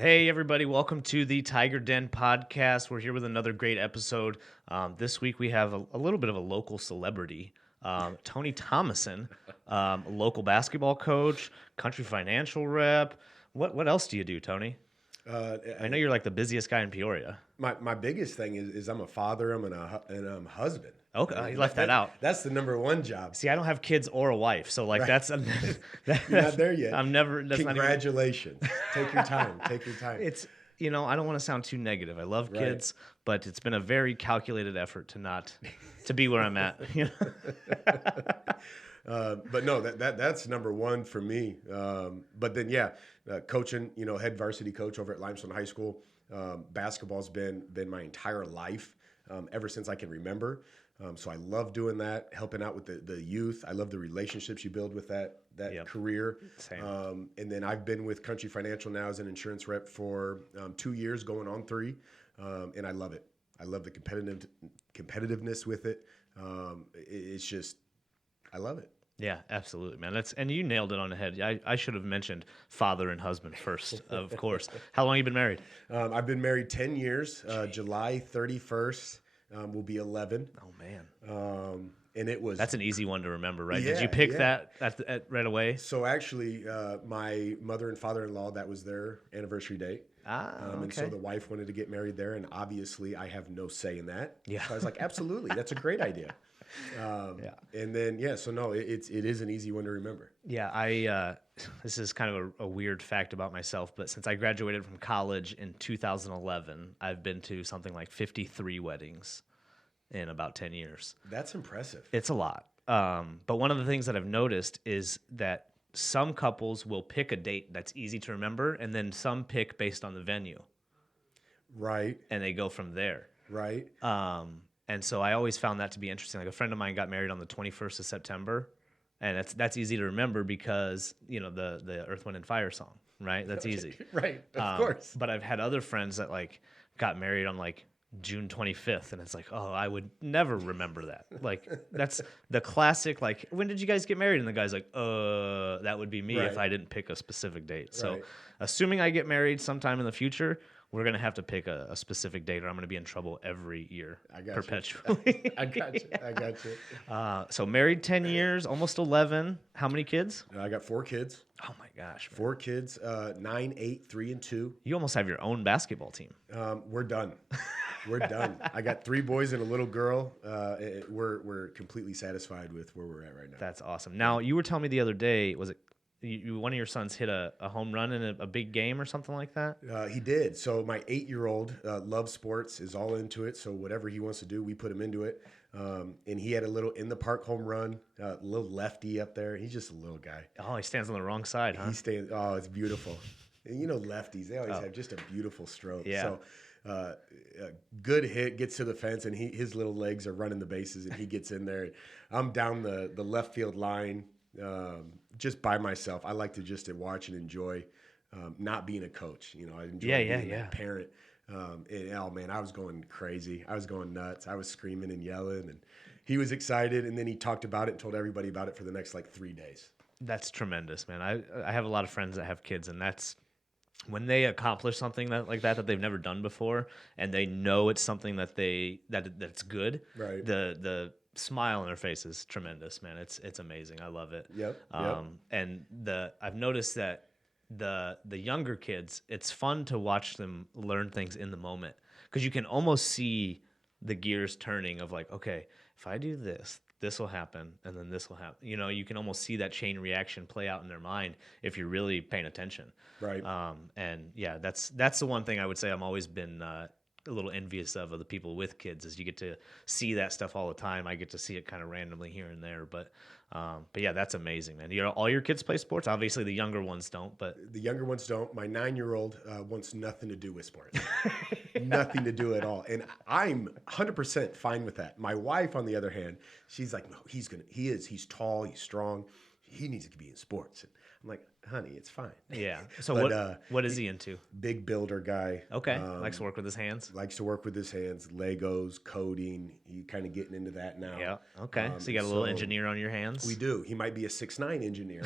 Hey, everybody, welcome to the Tiger Den podcast. We're here with another great episode. This week we have a little bit of a local celebrity, Tony Thomason, a local basketball coach, country financial rep. What else do you do, Tony? I know you're like the busiest guy in Peoria. My biggest thing is I'm a father, I'm a husband. Okay, you left that out. That's the number one job. See, I don't have kids or a wife, so like that's You're not there yet. I'm never. That's Congratulations. Take your time. Take your time. It's I don't want to sound too negative. I love Right. kids, but it's been a very calculated effort to be where I'm at. But no, that's number one for me. But then coaching. Head varsity coach over at Limestone High School. Basketball's been my entire life, ever since I can remember. So I love doing that, helping out with the youth. I love the relationships you build with that Yep. career. Same. And then I've been with Country Financial now as an insurance rep for 2 years, going on 3, and I love it. I love the competitiveness with it. It's just, I love it. Yeah, absolutely, man. And you nailed it on the head. I should have mentioned father and husband first, of course. How long have you been married? I've been married 10 years. July 31st will be 11. Oh man, And it was that's an easy one to remember, right? Did Yeah, you pick yeah. that right away? So actually, my mother and father-in-law, that was their anniversary date. And so Okay. the wife wanted to get married there, and obviously I have no say in that. Yeah. So I was like, absolutely, that's a great idea. Yeah. And then so no, it is an easy one to remember. Yeah, this is kind of a weird fact about myself, but since I graduated from college in 2011, I've been to something like 53 weddings in about 10 years. That's impressive. It's a lot. But one of the things that I've noticed is that some couples will pick a date that's easy to remember, and then some pick based on the venue, Right, and they go from there. right. And so I always found that to be interesting. Like a friend of mine got married on the 21st of September, and that's easy to remember because the Earth, Wind, and Fire song, right? That's easy. Right, of course. But I've had other friends that like got married on like June 25th, and it's like, oh, I would never remember that. Like that's the classic. Like, when did you guys get married? And the guy's like, that would be me if Right. I didn't pick a specific date. So, Right. assuming I get married sometime in the future, we're gonna have to pick a specific date, or I'm gonna be in trouble every year, I got you. perpetually. I got you. I got you. So married 10 years, almost 11. How many kids? I got 4 kids. Oh my gosh, man. 4 kids, 9, 8, 3, and 2. You almost have your own basketball team. We're done. We're done. I got 3 boys and a little girl. We're completely satisfied with where we're at right now. That's awesome. Now, you were telling me the other day, was it one of your sons hit a home run in a big game or something like that? He did. So my 8-year-old loves sports, is all into it. So whatever he wants to do, we put him into it. And he had a little in the park home run, little lefty up there. He's just a little guy. Oh, he stands on the wrong side, huh? He stays. Oh, it's beautiful. And lefties, they always have just a beautiful stroke. Yeah. So good hit, gets to the fence, and his little legs are running the bases, and he gets in there. I'm down the left field line, just by myself. I like to just watch and enjoy, not being a coach. I enjoy being a parent. And oh man, I was going crazy. I was going nuts. I was screaming and yelling, and he was excited. And then he talked about it and told everybody about it for the next 3 days. That's tremendous, man. I have a lot of friends that have kids, and that's when they accomplish something like that they've never done before, and they know it's something that's good. Right. The smile on their face is tremendous, man. It's amazing. I love it. Yep. And I've noticed that the younger kids, it's fun to watch them learn things in the moment, because you can almost see the gears turning of like, okay, if I do this will happen, and then this will happen. You can almost see that chain reaction play out in their mind if you're really paying attention. Right. And yeah, that's the one thing I would say I'm always been a little envious of the people with kids, is you get to see that stuff all the time. I get to see it kind of randomly here and there, but yeah, that's amazing, man. All your kids play sports. Obviously, the younger ones don't, but The younger ones don't. My 9-year-old wants nothing to do with sports. Nothing to do at all. And I'm 100% fine with that. My wife, on the other hand, she's like, no, he's tall, he's strong. He needs to be in sports. And I'm like, honey, it's fine. yeah. So But, what is he into? Big builder guy. Okay, likes to work with his hands. Likes to work with his hands, Legos, coding. He kind of getting into that now. Yeah. Okay. So you got a little engineer on your hands. We do. He might be a 6'9" engineer,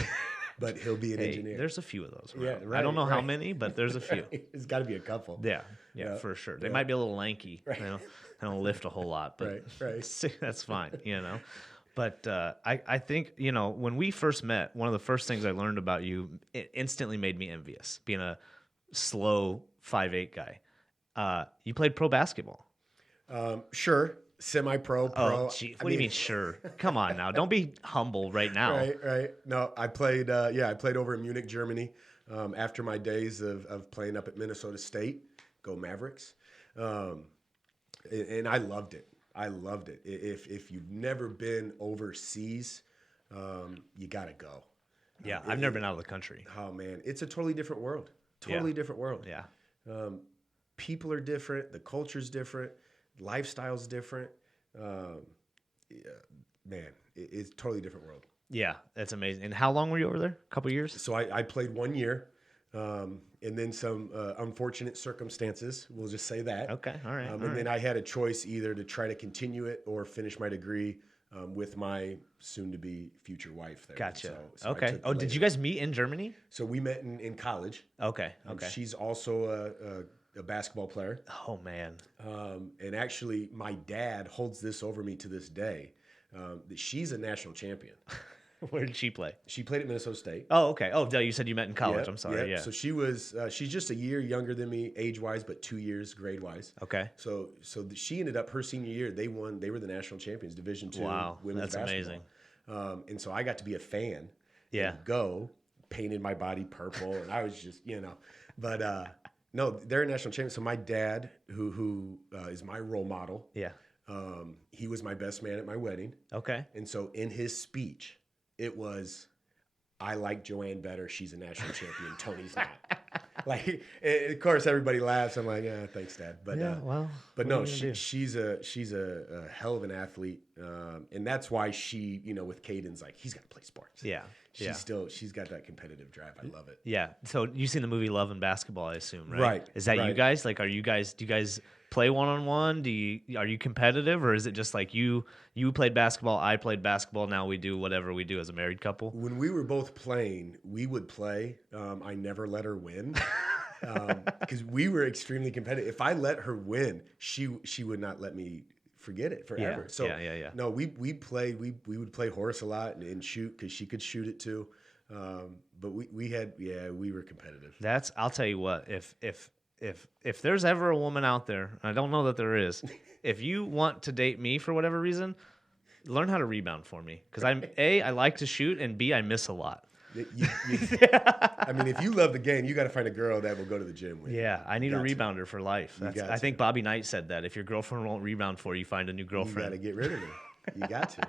but he'll be an Hey, engineer. there's a few of those Yeah, around. I right, don't know how right. many, but there's a few. There's got to be a couple. Yeah, Yeah, for sure. They yeah. might be a little lanky. They don't lift a whole lot, but Right. that's fine, But I think, when we first met, one of the first things I learned about you, it instantly made me envious, being a slow 5'8" guy. You played pro basketball. Sure. Semi-pro, pro. Oh, gee, what do you mean, sure? Come on now. Don't be humble right now. Right. No, I played. I played over in Munich, Germany. After my days of playing up at Minnesota State, go Mavericks, and I loved it. I loved it. If you've never been overseas, you gotta go. Yeah, I've never been out of the country. Oh man, it's a totally different world. Totally different world. Yeah. People are different. The culture's different. Lifestyle's different. Man, it's a totally different world. Yeah, that's amazing. And how long were you over there? A couple years? So I played 1 year, and then some unfortunate circumstances. We'll just say that. Okay, all right. And then I had a choice either to try to continue it or finish my degree with my soon-to-be future wife there. Gotcha. So I Okay. took Oh, did you guys meet in Germany? So we met in college. Okay. She's also a basketball player. Oh, man. And actually, my dad holds this over me to this day, that she's a national champion. Where did she play? She played at Minnesota State. Oh, okay. Oh, you said you met in college. Yep, I'm sorry. yep. Yeah. So she's just a year younger than me, age-wise, but 2 years grade-wise. Okay. So she ended up her senior year. They won. They were the national champions, Division II. Wow, Women's that's basketball. amazing. And so I got to be a fan. Yeah. And go, painted my body purple, and I was just, But no, they're a national champion. So my dad, who is my role model, Yeah. he was my best man at my wedding. Okay. And so in his speech, it was, I like Joanne better. She's a national champion. Tony's not. Like, of course, everybody laughs. I'm like, yeah, thanks, Dad. But but no, she's a hell of an athlete, and that's why she, with Caden's like, he's got to play sports. Yeah. She's got that competitive drive. I love it. Yeah. So you've seen the movie Love and Basketball, I assume, right? Right. Is that you right. guys? Like, do you guys play one-on-one? Are you competitive, or is it just like you played basketball, I played basketball, now we do whatever we do as a married couple? When we were both playing, we would play. I never let her win because we were extremely competitive. If I let her win, she would not let me forget it forever. Yeah, So yeah. no, we played. We would play horse a lot and shoot because she could shoot it too. But we were competitive. I'll tell you what, if there's ever a woman out there, and I don't know that there is, if you want to date me for whatever reason, learn how to rebound for me. Because I like to shoot, and B, I miss a lot. I mean, if you love the game, you got to find a girl that will go to the gym with. Yeah, I need a rebounder for life. I think Bobby Knight said that. If your girlfriend won't rebound for you, find a new girlfriend. You got to get rid of her. You got to.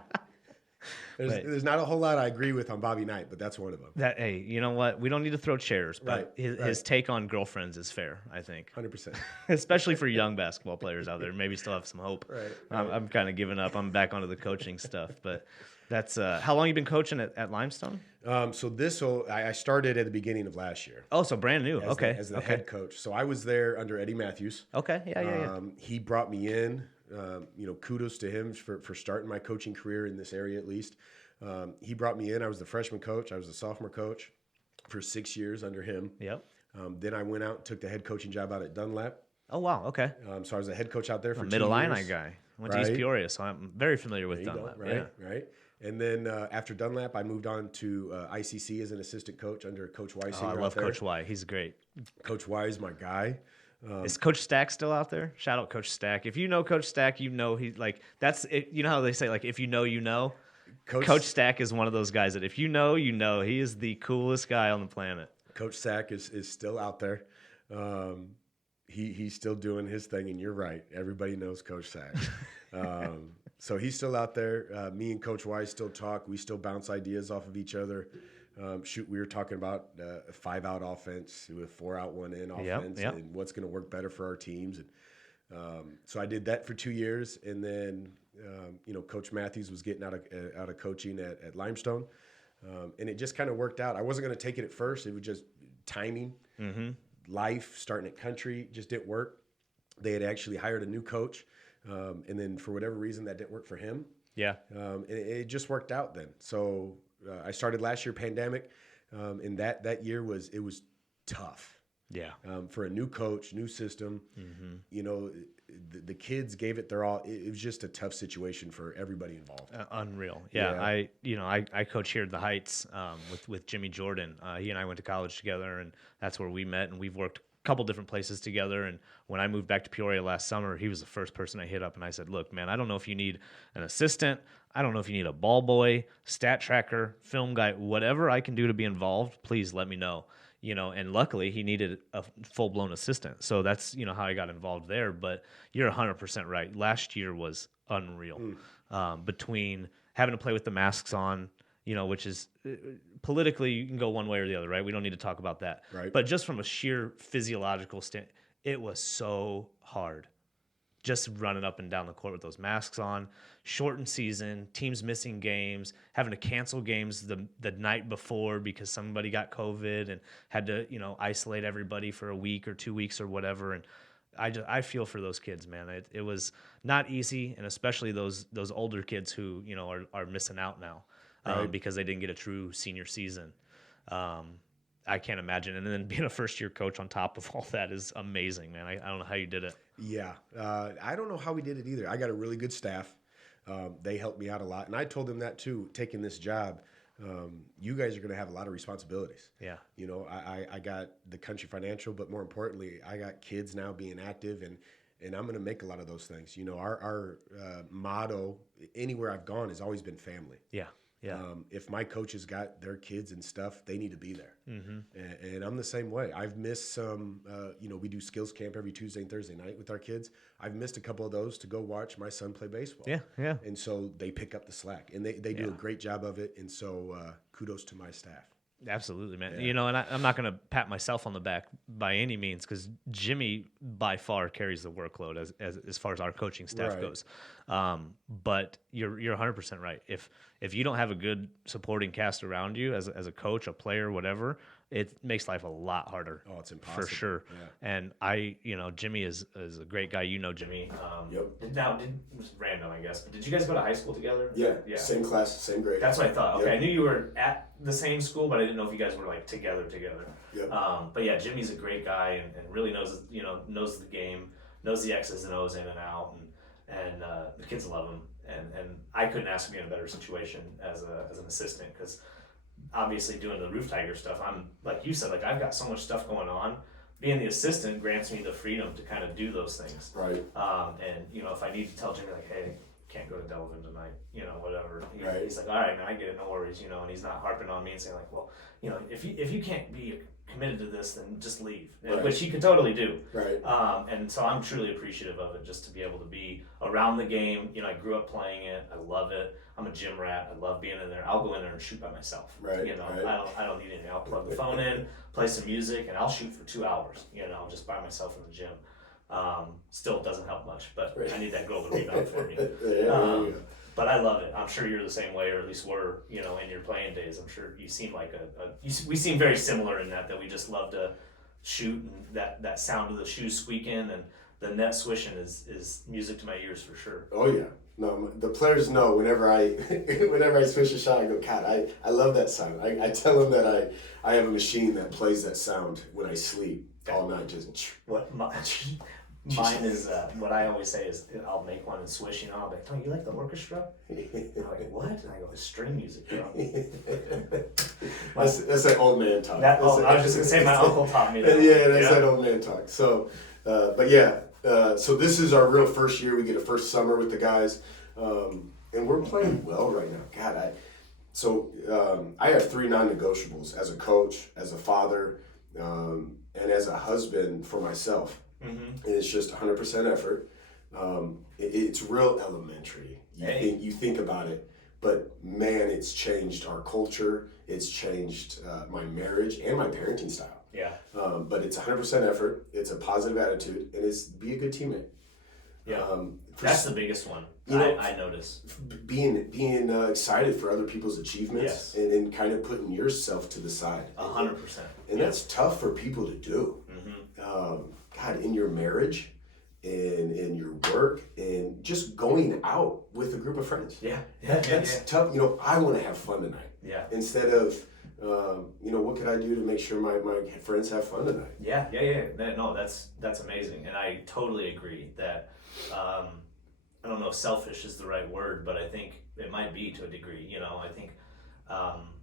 There's not a whole lot I agree with on Bobby Knight, but that's one of them. Hey, you know what? We don't need to throw chairs, but Right, his take on girlfriends is fair, I think. 100%. Especially for young basketball players out there, maybe still have some hope. Right. I'm kind of giving up. I'm back onto the coaching stuff, but that's how long you been coaching at Limestone? So I started at the beginning of last year. Oh, so brand new. As the head coach. So I was there under Eddie Matthews. Okay. Yeah. He brought me in. Kudos to him for starting my coaching career in this area, at least. He brought me in. I was the freshman coach. I was the sophomore coach for 6 years under him. Yep. Then I went out and took the head coaching job out at Dunlap. Oh, wow. Okay. So I was the head coach out there for 2 years. Middle-Illini guy. Went to East Peoria, so I'm very familiar with There you Dunlap. go. Right. And then after Dunlap, I moved on to ICC as an assistant coach under Coach Weiss. Oh, I love Coach Y. He's great. Coach Y is my guy. Is Coach Stack still out there? Shout out Coach Stack. If you know Coach Stack, you know he that's it. You know how they say if you know, you know. Coach Stack is one of those guys that if you know, you know. He is the coolest guy on the planet. Coach Stack is still out there. He's still doing his thing, and you're right. Everybody knows Coach Stack. So he's still out there. Me and Coach Wise still talk. We still bounce ideas off of each other. We were talking about a 5-out offense with 4-out, 1-in offense and what's going to work better for our teams. And so I did that for 2 years, and then Coach Matthews was getting out of coaching at Limestone, and it just kind of worked out. I wasn't going to take it at first. It was just timing, life, starting at Country just didn't work. They had actually hired a new coach, and then for whatever reason that didn't work for him. Yeah, and it just worked out then. So I started last year, pandemic. And that year was tough. Yeah. For a new coach, new system, the kids gave it their all. It was just a tough situation for everybody involved. Unreal. Yeah. I coach here at the Heights with Jimmy Jordan. He and I went to college together, and that's where we met, and we've worked a couple different places together. And when I moved back to Peoria last summer, he was the first person I hit up, and I said, look, man, I don't know if you need an assistant. I don't know if you need a ball boy, stat tracker, film guy, whatever I can do to be involved, please let me know. And luckily he needed a full-blown assistant. So that's, how I got involved there. But you're 100% right. Last year was unreal. Between having to play with the masks on, which is politically, you can go one way or the other, right? We don't need to talk about that. Right. But just from a sheer physiological standpoint, it was so hard. Just running up and down the court with those masks on, shortened season, teams missing games, having to cancel games the night before because somebody got COVID and had to, isolate everybody for a week or 2 weeks or whatever. And I feel for those kids, man. It was not easy, and especially those older kids who, are missing out now because they didn't get a true senior season. I can't imagine. And then being a first-year coach on top of all that is amazing, man. I don't know how you did it. Yeah. I don't know how we did it either. I got a really good staff. They helped me out a lot. And I told them that, too, taking this job. You guys are going to have a lot of responsibilities. Yeah. I got the country financial, but more importantly, I got kids now being active, and I'm going to make a lot of those things. Our motto anywhere I've gone has always been family. Yeah. Yeah. If my coaches got their kids and stuff, they need to be there. Mm-hmm. And I'm the same way. I've missed some, we do skills camp every Tuesday and Thursday night with our kids. I've missed a couple of those to go watch my son play baseball. Yeah, yeah. And so they pick up the slack, and they do a great job of it. And so kudos to my staff. Absolutely, man. Yeah. And I'm not going to pat myself on the back by any means, because Jimmy by far carries the workload as far as our coaching staff goes. But you're 100% right. If you don't have a good supporting cast around you as a coach, a player, whatever, it makes life a lot harder. Oh, it's impossible. For sure. Yeah. And Jimmy is a great guy. Jimmy. Yep. It was random, I guess. But did you guys go to high school together? Yeah. Same class, same grade. That's what I thought. Okay, Yep. I knew you were at the same school, but I didn't know if you guys were like together. Yep. But yeah, Jimmy's a great guy and really knows the game, knows the X's and O's in and out, and the kids love him. And I couldn't ask to be in a better situation as an assistant, because obviously doing the Roof Tiger stuff, I'm like you said, like I've got so much stuff going on. Being the assistant grants me the freedom to kind of do those things. Right. And if I need to tell Jimmy like, hey, can't go to Delavan tonight, whatever. Right. He's like, all right, man, I get it, no worries, and he's not harping on me and saying like, well, if you can't be committed to this, then just leave, Right. which he could totally do. Right. And so I'm truly appreciative of it, just to be able to be around the game. I grew up playing it. I love it. I'm a gym rat. I love being in there. I'll go in there and shoot by myself. Right. Right. I don't need anything. I'll plug the phone in, play some music, and I'll shoot for 2 hours, just by myself in the gym. Still doesn't help much, but I need that girl to rebound for me. But I love it. I'm sure you're the same way, or at least were, in your playing days. I'm sure you seem like we seem very similar in that we just love to shoot, and that sound of the shoes squeaking and the net swishing is music to my ears for sure. Oh yeah. No, the players know whenever I switch a shot, I go, God, I love that sound. I tell them that I have a machine that plays that sound when I sleep all night. Just Mine is what I always say is I'll make one and swish. I'll be like, "Don't you like the orchestra?" I'm like, "What?" And I go, "It's string music, bro." That's that old man talk. I was just gonna say my uncle taught me that. Yeah, that's that old man talk. So, but yeah, so this is our real first year. We get a first summer with the guys, and we're playing well right now. God, I have 3 non-negotiables as a coach, as a father, and as a husband for myself. Mm-hmm. And it's just 100% effort. It's real elementary. You think about it, but man, it's changed our culture. It's changed my marriage and my parenting style. Yeah. But it's 100% effort. It's a positive attitude, and it's be a good teammate. Yeah. That's the biggest one. I notice. Being excited for other people's achievements, and kind of putting yourself to the side. 100%. And that's tough for people to do. Mm-hmm. God, in your marriage, in your work, and just going out with a group of friends. Yeah. That's tough. I want to have fun tonight. Yeah. Instead of, What could I do to make sure my friends have fun tonight? Yeah. No, that's amazing, and I totally agree that. I don't know if selfish is the right word, but I think it might be to a degree. I think um,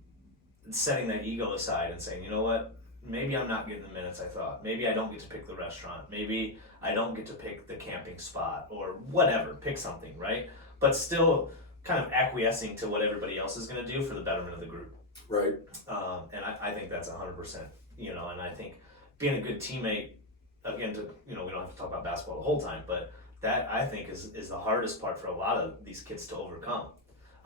setting that ego aside and saying, you know what, maybe I'm not getting the minutes I thought. Maybe I don't get to pick the restaurant. Maybe I don't get to pick the camping spot or whatever. Pick something, right? But still kind of acquiescing to what everybody else is going to do for the betterment of the group. Right. And I think that's 100%. And I think being a good teammate, again, we don't have to talk about basketball the whole time, but that I think is the hardest part for a lot of these kids to overcome.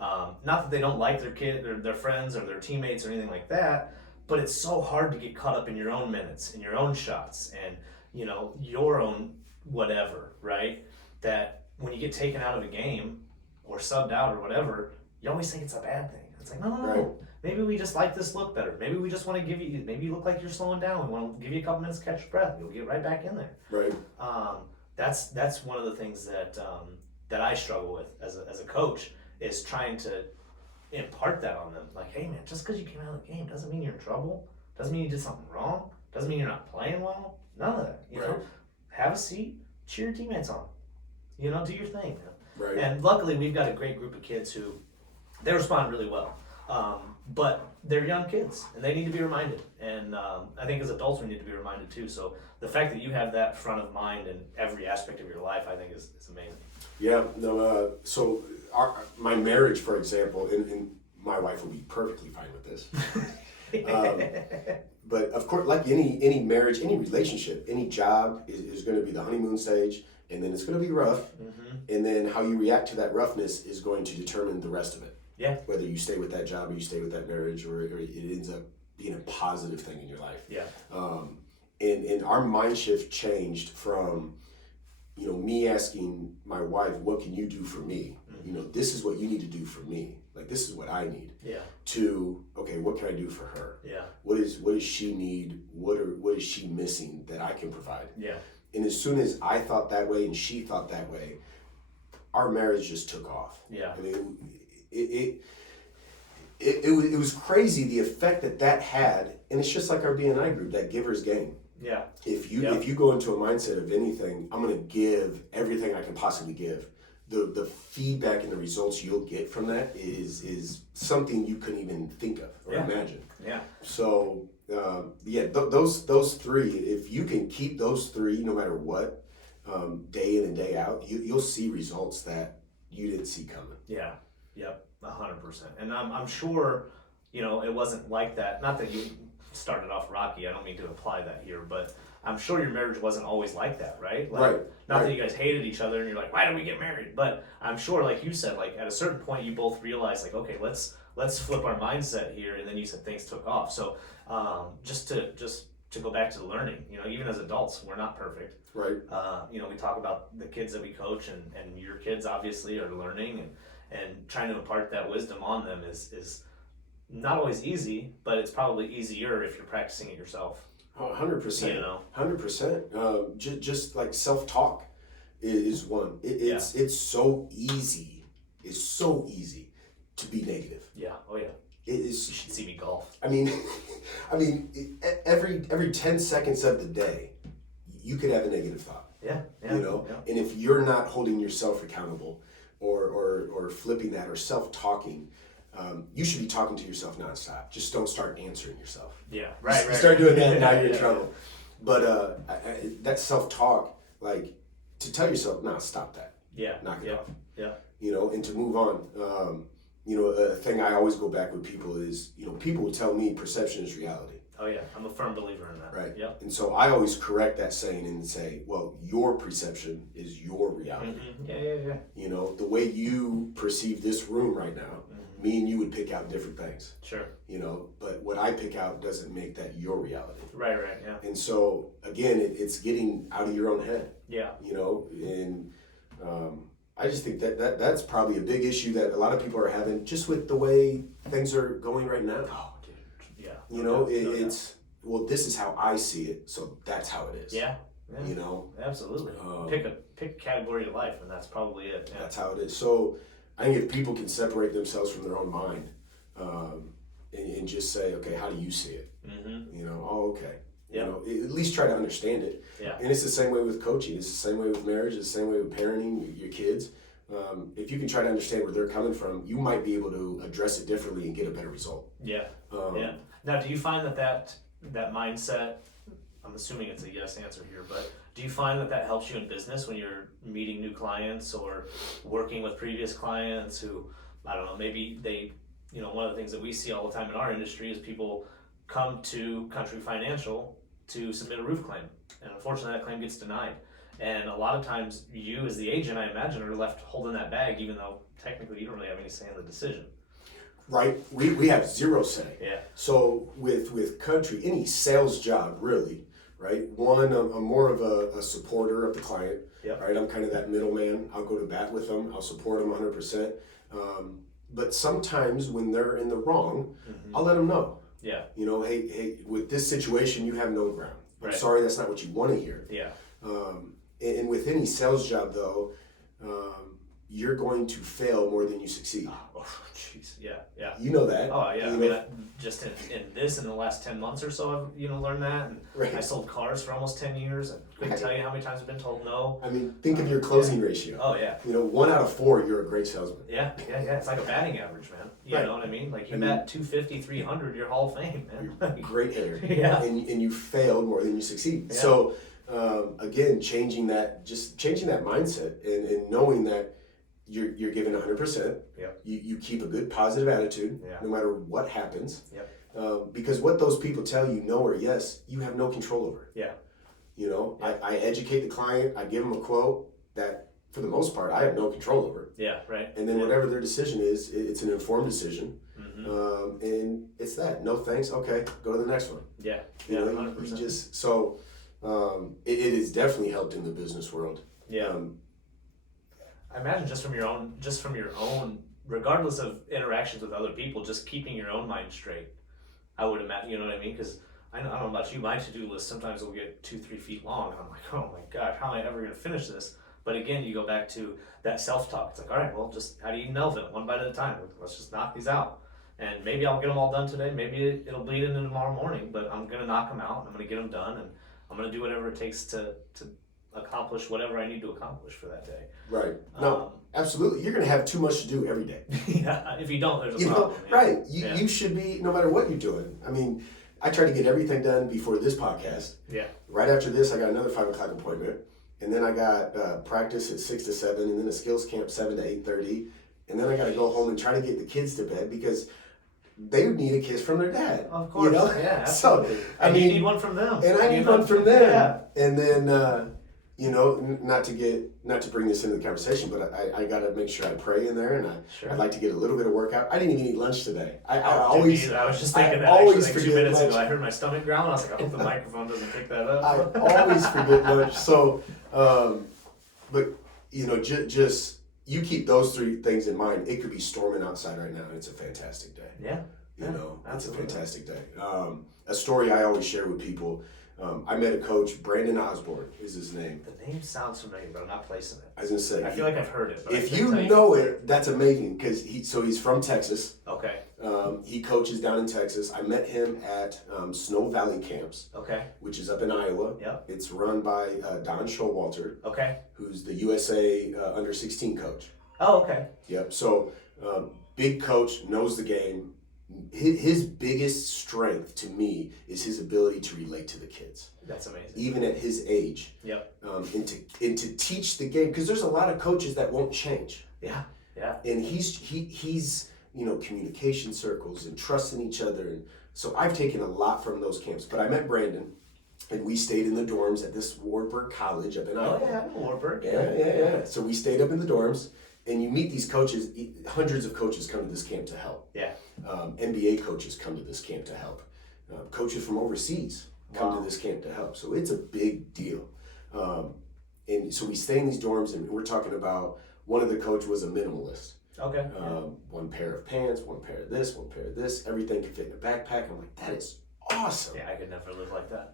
Not that they don't like their kid or their friends or their teammates or anything like that, but it's so hard to get caught up in your own minutes and your own shots and your own whatever, right? That when you get taken out of a game or subbed out or whatever, you always think it's a bad thing. It's like, no. Right. Maybe we just like this look better. Maybe we just want to maybe you look like you're slowing down. We want to give you a couple minutes to catch your breath. You'll get right back in there. Right. That's one of the things that I struggle with as a coach is trying to impart that on them. Like, hey man, just because you came out of the game doesn't mean you're in trouble. Doesn't mean you did something wrong. Doesn't mean you're not playing well. None of that. Have a seat, cheer your teammates on. Do your thing. Right. And luckily, we've got a great group of kids who they respond really well. But they're young kids and they need to be reminded. And I think as adults, we need to be reminded too. So the fact that you have that front of mind in every aspect of your life, I think is amazing. Yeah, no, so my marriage, for example, and my wife will be perfectly fine with this. But of course, like any marriage, any relationship, any job is going to be the honeymoon stage, and then it's going to be rough. Mm-hmm. And then how you react to that roughness is going to determine the rest of it. Yeah. Whether you stay with that job or you stay with that marriage, or it ends up being a positive thing in your life. Yeah. And our mind shift changed from, me asking my wife, what can you do for me? Mm-hmm. This is what you need to do for me. Like, this is what I need. Yeah. To, okay, what can I do for her? Yeah. What does she need? What is she missing that I can provide? Yeah. And as soon as I thought that way and she thought that way, our marriage just took off. Yeah. I mean, it was crazy the effect that had, and it's just like our BNI group, that giver's game. Yeah. If you go into a mindset of anything, I'm going to give everything I can possibly give. The feedback and the results you'll get from that is something you couldn't even think of or imagine. Yeah. So those three, if you can keep those three, no matter what, day in and day out, you'll see results that you didn't see coming. Yeah. Yep. 100%. And I'm sure, it wasn't like that. Not that you started off rocky. I don't mean to imply that here, but I'm sure your marriage wasn't always like that, right? Like, Not that you guys hated each other and you're like, why did we get married? But I'm sure, like you said, like at a certain point, you both realized, like, okay, let's flip our mindset here. And then you said things took off. So just to go back to the learning, even as adults, we're not perfect. Right. We talk about the kids that we coach, and your kids obviously are learning, and trying to impart that wisdom on them is not always easy, but it's probably easier if you're practicing it yourself. 100%. 100%. Just like self-talk is one. It's so easy. It's so easy to be negative. Yeah. Oh yeah. It is. You should see me golf. I mean, every 10 seconds of the day, you could have a negative thought. Yeah. And if you're not holding yourself accountable, or flipping that, or self-talking, you should be talking to yourself nonstop. Just don't start answering yourself. Yeah, right. Start doing that, now you're in trouble. But that self-talk, like, to tell yourself, nah, stop that. Yeah. Knock it off. Yeah. And to move on. A thing I always go back with people is, people will tell me perception is reality. Oh yeah, I'm a firm believer in that. Right. Yep. And so I always correct that saying and say, well, your perception is your reality. Mm-hmm. Yeah. The way you perceive this room right now, me and you would pick out different things. Sure. But what I pick out doesn't make that your reality. Right, yeah. And so, again, it's getting out of your own head. Yeah. And I just think that's probably a big issue that a lot of people are having just with the way things are going right now. Oh, dude. Yeah. It's, well, this is how I see it, so that's how it is. Yeah. Absolutely. Pick a category of life, and that's probably it. Yeah. That's how it is. So I think if people can separate themselves from their own mind, and just say, okay, how do you see it? Mm-hmm. You know, oh, okay. Yep. You know, at least try to understand it. Yeah. And it's the same way with coaching. It's the same way with marriage. It's the same way with parenting your kids. If you can try to understand where they're coming from, you might be able to address it differently and get a better result. Yeah. Yeah. Now, do you find that mindset, I'm assuming it's a yes answer here, but do you find that helps you in business when you're meeting new clients or working with previous clients who, I don't know, maybe they, one of the things that we see all the time in our industry is people come to Country Financial to submit a roof claim, and unfortunately that claim gets denied. And a lot of times you as the agent, I imagine, are left holding that bag even though technically you don't really have any say in the decision. Right, we have zero say. Yeah. So with Country, any sales job really, right? One, I'm more of a supporter of the client. Yep. Right, I'm kind of that middleman. I'll go to bat with them. I'll support them 100%. But sometimes when they're in the wrong, I'll let them know. Yeah. You know, hey, with this situation, you have no ground. I'm Right. sorry, that's not what you want to hear. Yeah. And with any sales job, though, you're going to fail more than you succeed. Oh, jeez. Yeah. Yeah. You know that. Oh, yeah. You I know, mean, just in the last 10 months or so, I've, learned that. And Right. I sold cars for almost 10 years. I couldn't Right. tell you how many times I've been told no. I mean, think of your closing ratio. Oh, yeah. You know, 1 out of 4, you're a great salesman. Yeah. It's like a batting average, man. You Right. know what I mean? Like you I mean, bat 250, 300, you're Hall of Fame, man. Great hitter. Yeah. And you failed more than you succeed. Yeah. So, again, changing that mindset and knowing that you're giving 100%. Yep. You keep a good positive attitude Yeah. no matter what happens. Yep. Because what those people tell you, no or yes, you have no control over. Yeah. You know, Yeah. I educate the client. I give them a quote that, for the most part, I have no control over. Yeah. Right. And then whatever their decision is, it's an informed decision. Mm-hmm. And it's that. No thanks. Okay, go to the next one. Yeah. You Yeah. know, 100%. you just so it has definitely helped in the business world. Yeah. I imagine just from your own, regardless of interactions with other people, just keeping your own mind straight. I would imagine, you know what I mean? Because I don't know about you, my to-do list sometimes will get 2-3 feet long, and I'm like, oh my gosh, how am I ever going to finish this? But again, you go back to that self-talk. It's like, all right, well, just how do you eat an elephant? One bite at a time. Let's just knock these out. And maybe I'll get them all done today. Maybe it'll bleed into tomorrow morning, but I'm going to knock them out, and I'm going to get them done, and I'm going to do whatever it takes to accomplish whatever I need to accomplish for that day. Right. No, absolutely. You're going to have too much to do every day. Yeah. If you don't, there's a You know, problem. Yeah. right. You should be, no matter what you're doing. I mean, I try to get everything done before this podcast. Yeah. Right after this, I got another 5 o'clock appointment. And then I got practice at 6 to 7, and then a skills camp 7 to 8:30. And then I got to go home and try to get the kids to bed because they would need a kiss from their dad. Of course. You know? Yeah, absolutely. So, and you need one from them. And I need one from them. Yeah. And then, you know, not to bring this into the conversation, but I got to make sure I pray in there, and I'd like to get a little bit of workout. I didn't even eat lunch today. I was just thinking that always actually, like 2 minutes ago. I heard my stomach growl, and I was like, I hope the microphone doesn't pick that up. I always forget lunch. So, but you know, just you keep those 3 things in mind. It could be storming outside right now, and it's a fantastic day. Yeah. You know, absolutely. It's a fantastic day. A story I always share with people. I met a coach, Brandon Osborne is his name. The name sounds familiar, but I'm not placing it. I was gonna say. I feel like I've heard it. But If you know it, that's amazing because he's from Texas. Okay. He coaches down in Texas. I met him at Snow Valley Camps. Okay. Which is up in Iowa. Yep. It's run by Don Showalter. Okay. Who's the USA under 16 coach. Oh, okay. Yep. So big coach, knows the game. His biggest strength to me is his ability to relate to the kids. That's amazing. Even at his age. Yep. And to teach the game, because there's a lot of coaches that won't change. Yeah. Yeah. And he's you know, communication circles and trusting each other, and so I've taken a lot from those camps. But I met Brandon, and we stayed in the dorms at this Wartburg College up in Iowa. Oh yeah, I know Wartburg. Yeah. So we stayed up in the dorms. And you meet these coaches, hundreds of coaches come to this camp to help. Yeah. NBA coaches come to this camp to help. Coaches from overseas come to this camp to help. So it's a big deal. And so we stay in these dorms, and we're talking about, one of the coach was a minimalist. Okay. One pair of pants, one pair of this, one pair of this. Everything can fit in a backpack. I'm like, that is awesome. Yeah, I could never live like that.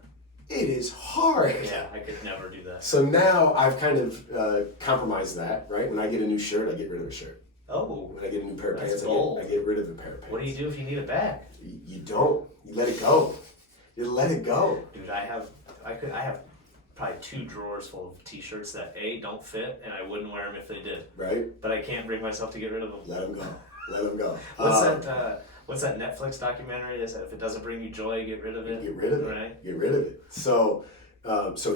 It is hard. Yeah, I could never do that. So now I've kind of compromised that, right? When I get a new shirt, I get rid of a shirt. Oh. When I get a new pair of pants, bold. I get rid of a pair of pants. What do you do if you need a bag? You don't. You let it go. You let it go. Dude, I have probably 2 drawers full of t-shirts that don't fit, and I wouldn't wear them if they did. Right. But I can't bring myself to get rid of them. Let them go. Let them go. What's that Netflix documentary that said if it doesn't bring you joy, get rid of it? Get rid of it. Right? Get rid of it. So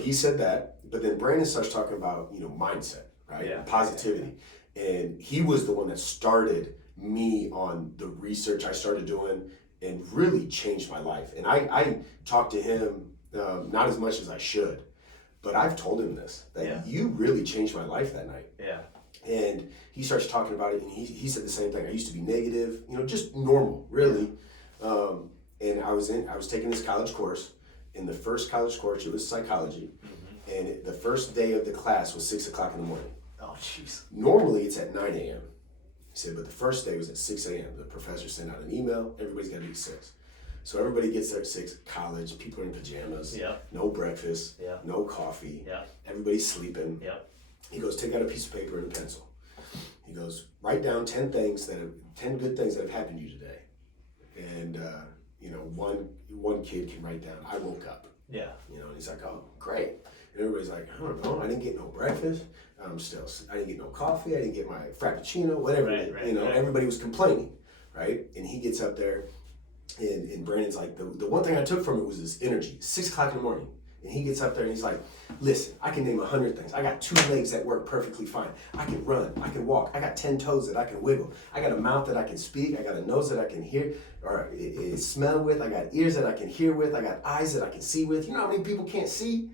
he said that, but then Brandon starts talking about, mindset, right? Yeah. Positivity. And he was the one that started me on the research I started doing and really changed my life. And I talked to him, not as much as I should, but I've told him this, that you really changed my life that night. Yeah. And he starts talking about it, and he said the same thing. I used to be negative, just normal, really. And I was taking this college course. In the first college course, it was psychology, and the first day of the class was 6 o'clock in the morning. Oh, jeez. Normally, it's at 9 a.m. He said, but the first day was at 6 a.m. The professor sent out an email. Everybody's got to be at 6. So everybody gets there at 6. College, people are in pajamas. Yeah. No breakfast. Yeah. No coffee. Yeah. Everybody's sleeping. Yeah. He goes, take out a piece of paper and a pencil. He goes, write down 10 good things that have happened to you today. And one kid can write down, I woke up. Yeah. And he's like, oh, great. And everybody's like, I don't know, I didn't get no breakfast. I didn't get no coffee. I didn't get my frappuccino, whatever. Right. Everybody was complaining, right? And he gets up there, and Brandon's like, the one thing I took from it was this energy. 6 o'clock in the morning. And he gets up there and he's like, listen, I can name 100 things. I got 2 legs that work perfectly fine. I can run, I can walk. I got 10 toes that I can wiggle. I got a mouth that I can speak. I got a nose that I can hear or smell with. I got ears that I can hear with. I got eyes that I can see with. You know how many people can't see?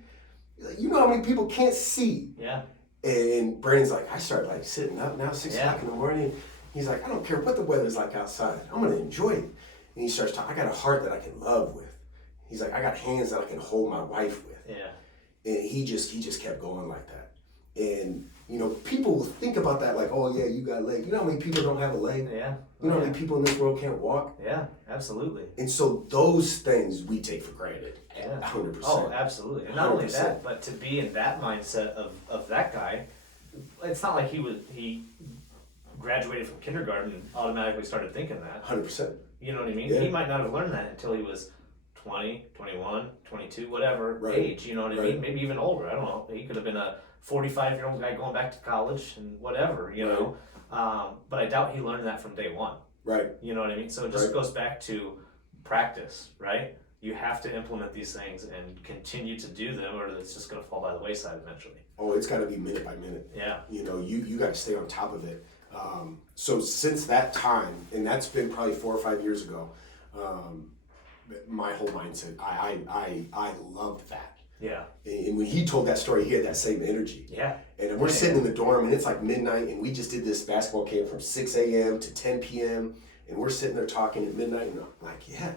You know how many people can't see? Yeah. And Brandon's like, I start sitting up now, 6 o'clock in the morning. He's like, I don't care what the weather's like outside. I'm going to enjoy it. And he starts talking, I got a heart that I can love with. He's like, I got hands that I can hold my wife with. Yeah. And he just kept going like that. And, people will think about that like, oh, yeah, you got a leg. You know how many people don't have a leg? Yeah. You know how many people in this world can't walk? Yeah, absolutely. And so those things we take for granted. Yeah. 100%. Oh, absolutely. And not only 100%. that, but to be in that mindset of that guy, it's not like he graduated from kindergarten and automatically started thinking that. 100%. You know what I mean? Yeah. He might not have learned that until he was 20, 21, 22, whatever Right. age, you know what I Right. mean? Maybe even older, I don't know. He could have been a 45-year-old guy going back to college and whatever, you know? But I doubt he learned that from day one. Right. You know what I mean? So it just Right. goes back to practice, right? You have to implement these things and continue to do them, or it's just going to fall by the wayside eventually. Oh, it's got to be minute by minute. Yeah. You got to stay on top of it. So since that time, and that's been probably 4 or 5 years ago, my whole mindset, I loved that. Yeah. And when he told that story, he had that same energy. Yeah. And we're sitting in the dorm, and it's like midnight, and we just did this basketball camp from 6 a.m. to 10 p.m., and we're sitting there talking at midnight, and I'm like, yeah,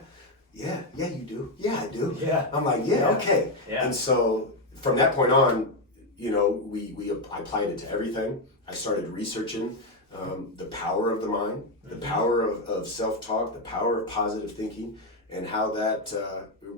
you do. Yeah, I do. Yeah. I'm like, yeah. Okay. Yeah. And so from that point on, I applied it to everything. I started researching the power of the mind, the power of self-talk, the power of positive thinking, and how that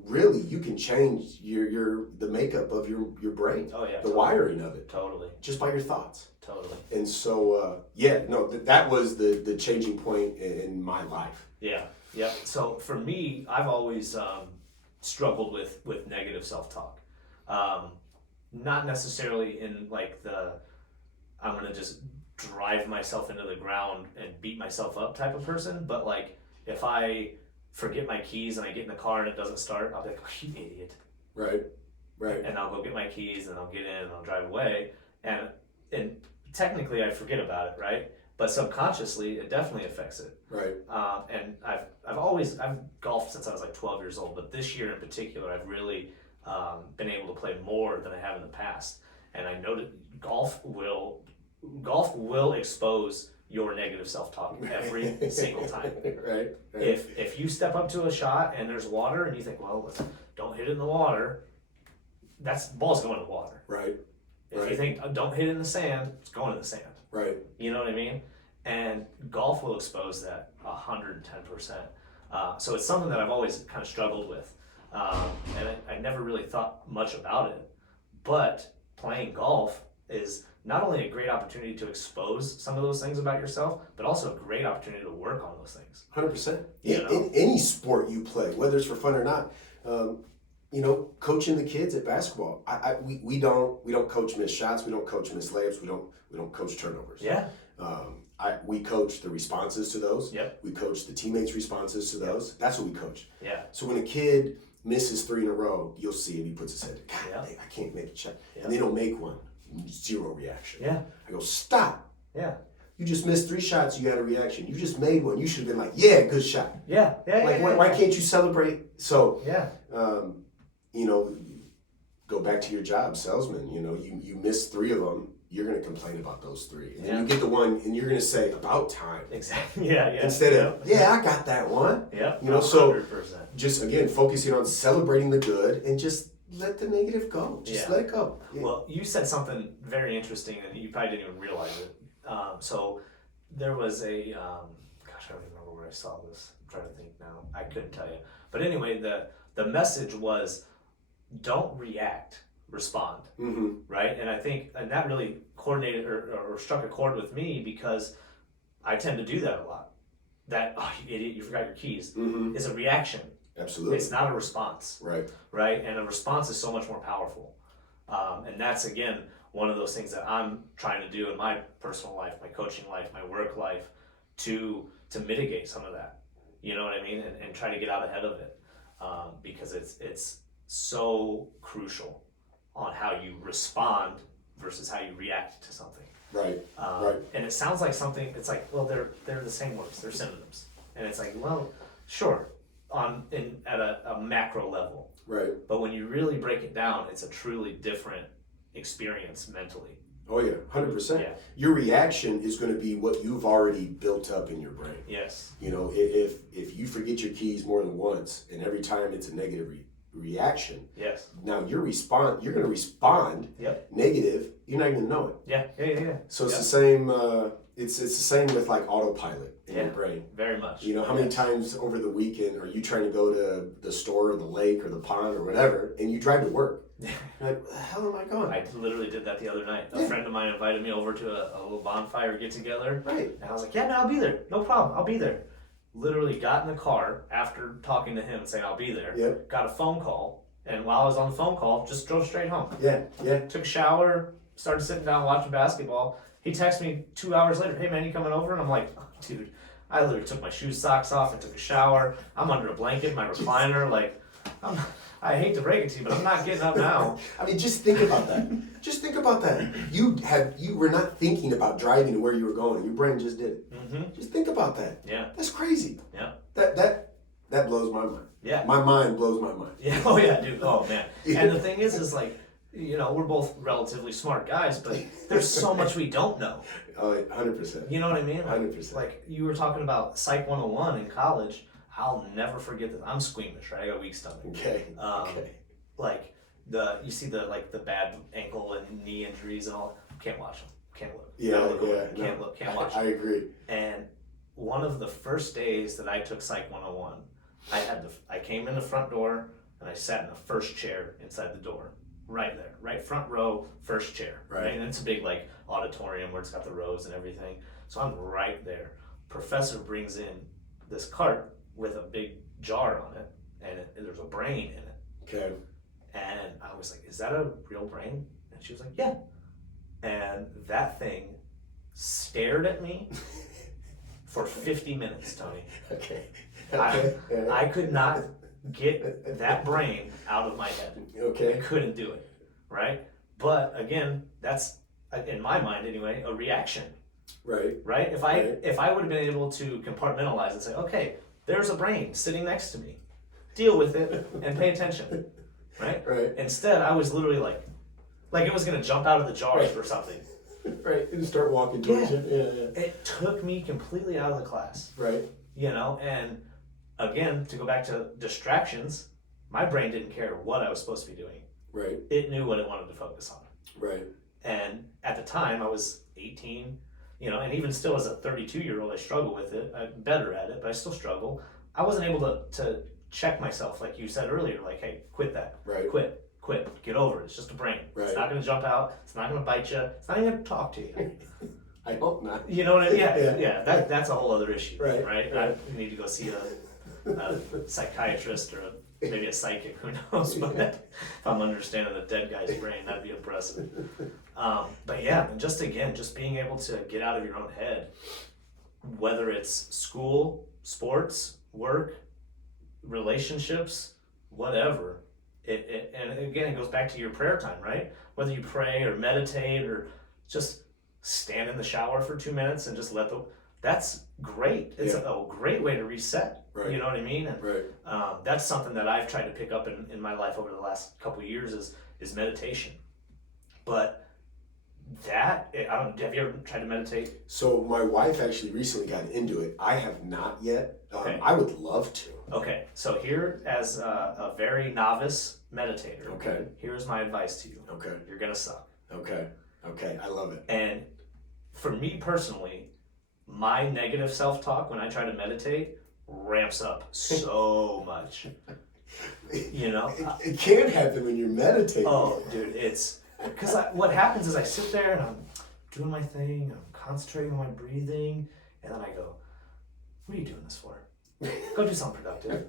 really you can change the makeup of your brain. Oh, yeah. The wiring of it. Totally. Just by your thoughts. Totally. And so, that was the changing point in my life. Yeah. Yeah. So for me, I've always struggled with negative self-talk. Not necessarily in like I'm going to just drive myself into the ground and beat myself up type of person. But like if I forget my keys and I get in the car and it doesn't start, I'll be like, oh, you idiot. Right. And I'll go get my keys and I'll get in and I'll drive away. And technically I forget about it, right? But subconsciously it definitely affects it. Right. And I've golfed since I was like 12 years old, but this year in particular I've really been able to play more than I have in the past. And I know that golf will expose your negative self-talk every single time. Right. If you step up to a shot and there's water and you think, well, don't hit it in the water, that's ball's going in the water. Right. If you think don't hit it in the sand, it's going in the sand. Right. You know what I mean? And golf will expose that 110%. So it's something that I've always kind of struggled with. And I never really thought much about it. But playing golf is not only a great opportunity to expose some of those things about yourself, but also a great opportunity to work on those things. 100%. You know? In any sport you play, whether it's for fun or not, coaching the kids at basketball, we don't coach missed shots, we don't coach missed layups, we don't coach turnovers. Yeah. We coach the responses to those. Yep. We coach the teammates' responses to those. Yep. That's what we coach. Yeah. So when a kid misses 3 in a row, you'll see it. He puts his head, God, Yep. I can't make a shot. Yep. And they don't make one. Zero reaction. Yeah. I go, stop. Yeah. You just missed 3 shots, you had a reaction. You just made one. You should have been like, yeah, good shot. Yeah. Why can't you celebrate? So, yeah. Go back to your job, salesman. You missed 3 of them. You're going to complain about those 3. And then you get the one, and you're going to say, about time. Exactly. Yeah. Instead of, I got that one. Yeah. So 100%. Just, again, focusing on celebrating the good and just let the negative go. Just let it go. Yeah. Well, you said something very interesting, and you probably didn't even realize it. So there was a, gosh, I don't even remember where I saw this. I'm trying to think now. I couldn't tell you. But anyway, the message was, don't react, respond. Mm-hmm. Right? And I think, and that really coordinated or struck a chord with me, because I tend to do that a lot. That, oh, you idiot, you forgot your keys, Mm-hmm. is a reaction. Absolutely. It's not a response. Right. Right? And a response is so much more powerful. And that's, again, one of those things that I'm trying to do in my personal life, my coaching life, my work life, to mitigate some of that. You know what I mean? And try to get out ahead of it. Because it's so crucial on how you respond versus how you react to something. Right. Right. And it sounds like something, it's like, well, they're the same words, they're synonyms. And it's like, well, sure, at a macro level. Right. But when you really break it down, it's a truly different experience mentally. Oh yeah, 100%. Yeah. Your reaction is going to be what you've already built up in your brain. Yes. If you forget your keys more than once, and every time it's a negative reaction. Yes. Now you're going to respond. Yep. Negative. You're not even know it. Yeah. So it's the same. It's the same with like autopilot in your brain. Very much. How many times over the weekend are you trying to go to the store or the lake or the pond or whatever, and you drive to work? You're like, where the hell am I going? I literally did that the other night. A friend of mine invited me over to a little bonfire get together. Right. And I was like, yeah, man, I'll be there. No problem. I'll be there. Literally got in the car after talking to him and saying I'll be there. Yep. Got a phone call. And while I was on the phone call, just drove straight home. Yeah. Took a shower, started sitting down watching basketball. He texted me 2 hours later, hey man, you coming over? And I'm like, oh, dude, I literally took my shoes, socks off and took a shower. I'm under a blanket, my recliner. Like, I hate to break it to you, but I'm not getting up now. I mean, just think about that. Just think about that. You were not thinking about driving to where you were going. Your brain just did it. Mm-hmm. Just think about that. Yeah. That's crazy. Yeah. That blows my mind. Yeah. My mind blows my mind. Yeah. Oh yeah, dude. Oh man. Yeah. And the thing is like, we're both relatively smart guys, but there's so much we don't know. 100%. You know what I mean? 100%. Like you were talking about Psych 101 in college. I'll never forget this. I'm squeamish, right? I got a weak stomach. Okay. Like you see the bad ankle and knee injuries and all. Can't watch them. Can't look. Can't look. Can't watch. I agree. And one of the first days that I took Psych 101, I came in the front door and I sat in the first chair inside the door. Right there, right front row, first chair. Right. And it's a big auditorium where it's got the rows and everything. So I'm right there. Professor brings in this cart with a big jar on it, and there's a brain in it. Okay. And I was like, is that a real brain? And she was like, yeah. And that thing stared at me for 50 minutes, Tony. Okay. I could not get that brain out of my head. Okay. I couldn't do it, right? But again, that's, in my mind anyway, a reaction. Right. Right? If I would have been able to compartmentalize and say, okay, there's a brain sitting next to me. Deal with it and pay attention. Right? Right. Instead, I was literally like it was going to jump out of the jars or something. Right. And start walking towards you. Yeah. It took me completely out of the class. Right. And again, to go back to distractions, my brain didn't care what I was supposed to be doing. Right. It knew what it wanted to focus on. Right. And at the time, I was 18, and even still as a 32-year-old, I struggle with it. I'm better at it, but I still struggle. I wasn't able to check myself, like you said earlier, like, hey, quit that. Right. Quit Quit. Get over it. It's just a brain. Right. It's not going to jump out. It's not going to bite you. It's not even going to talk to you. I hope not. You know what I mean? Yeah. That's a whole other issue. Right. I need to go see a psychiatrist or maybe a psychic. Who knows? But if I'm understanding the dead guy's brain, that'd be impressive. But yeah, and just being able to get out of your own head, whether it's school, sports, work, relationships, whatever. And again, it goes back to your prayer time, right? Whether you pray or meditate or just stand in the shower for 2 minutes and just that's great. It's a great way to reset. Right. You know what I mean? And, Right. that's something that I've tried to pick up in my life over the last couple of years is meditation. But have you ever tried to meditate? So my wife actually recently got into it. I have not yet. Okay. I would love to. Okay, so here as a very novice meditator, Okay. here's my advice to you. Okay. You're gonna suck. Okay. I love it. And for me personally, my negative self-talk when I try to meditate ramps up so much. You know? It can happen when you're meditating. Oh, dude, it's... Because what happens is I sit there and I'm doing my thing, I'm concentrating on my breathing, and then I go, what are you doing this for? Go do something productive.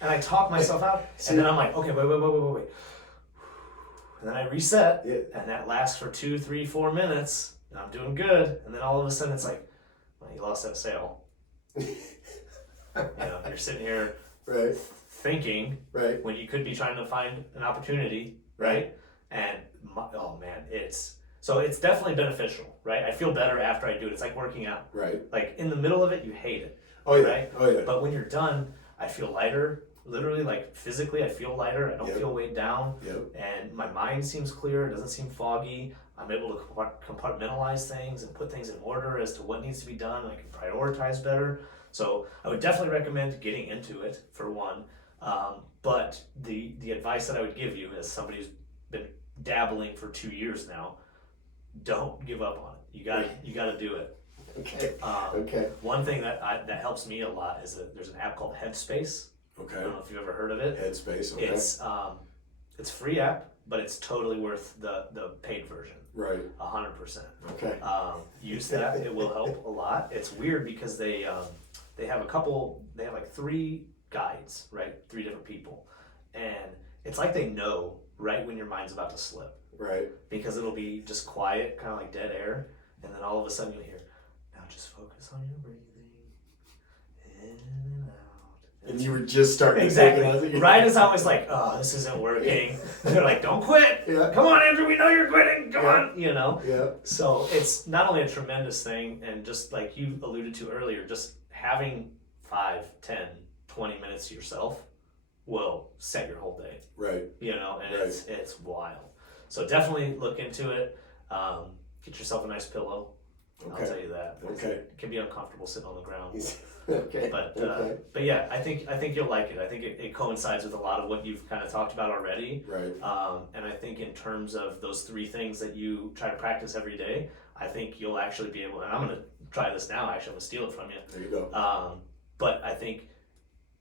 And I talk myself out, and then I'm like, okay, wait. And then I reset, and that lasts for 2, 3, 4 minutes, and I'm doing good, and then all of a sudden it's like, well, you lost that sale. You're sitting here Right. thinking Right. when you could be trying to find an opportunity, right? And oh man, it's definitely beneficial, right? I feel better after I do it. It's like working out. Right. Like in the middle of it, you hate it. Oh yeah. Right? Oh yeah. But when you're done, I feel lighter. Literally, like physically, I feel lighter. I don't Yep. feel weighed down. Yep. And my mind seems clear. It doesn't seem foggy. I'm able to compartmentalize things and put things in order as to what needs to be done. I can prioritize better. So I would definitely recommend getting into it for one. But the advice that I would give you as somebody who's been dabbling for 2 years now, don't give up on it. You got to do it. Okay. Okay. One thing that helps me a lot is that there's an app called Headspace. Okay. I don't know if you've ever heard of it. Headspace. Okay. It's a free app, but it's totally worth the paid version. Right. 100%. Okay. Use that. It will help a lot. It's weird because they have like 3 guides, right? 3 different people, and it's like they know right when your mind's about to slip. Right. Because it'll be just quiet, kind of like dead air, and then all of a sudden you'll hear, now just focus on your breathing, in and out. And you were just starting exactly. to think Right as I was like, oh, this isn't working. They're like, don't quit. Yeah. Come on, Andrew, we know you're quitting. Come on, Yeah. So it's not only a tremendous thing, and just like you alluded to earlier, just having 5, 10, 20 minutes to yourself will set your whole day. Right. And Right. it's wild. So definitely look into it. Get yourself a nice pillow. Okay. I'll tell you that. Okay. It can be uncomfortable sitting on the ground. Okay. But yeah, I think you'll like it. I think it coincides with a lot of what you've kind of talked about already. Right. And I think in terms of those 3 things that you try to practice every day, I think you'll actually be able. And I'm gonna try this now. Actually, I'm gonna steal it from you. There you go. But I think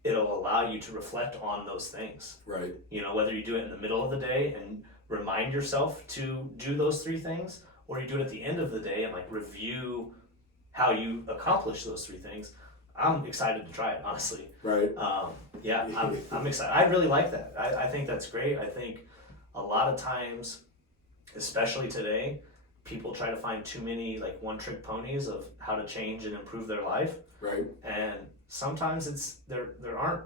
it'll allow you to reflect on those things. Right. Whether you do it in the middle of the day and remind yourself to do those 3 things, or you do it at the end of the day and like review how you accomplish those 3 things. I'm excited to try it, honestly. Right. Yeah, I'm excited. I really like that. I think that's great. I think a lot of times, especially today, people try to find too many like one-trick ponies of how to change and improve their life. Right. And sometimes there aren't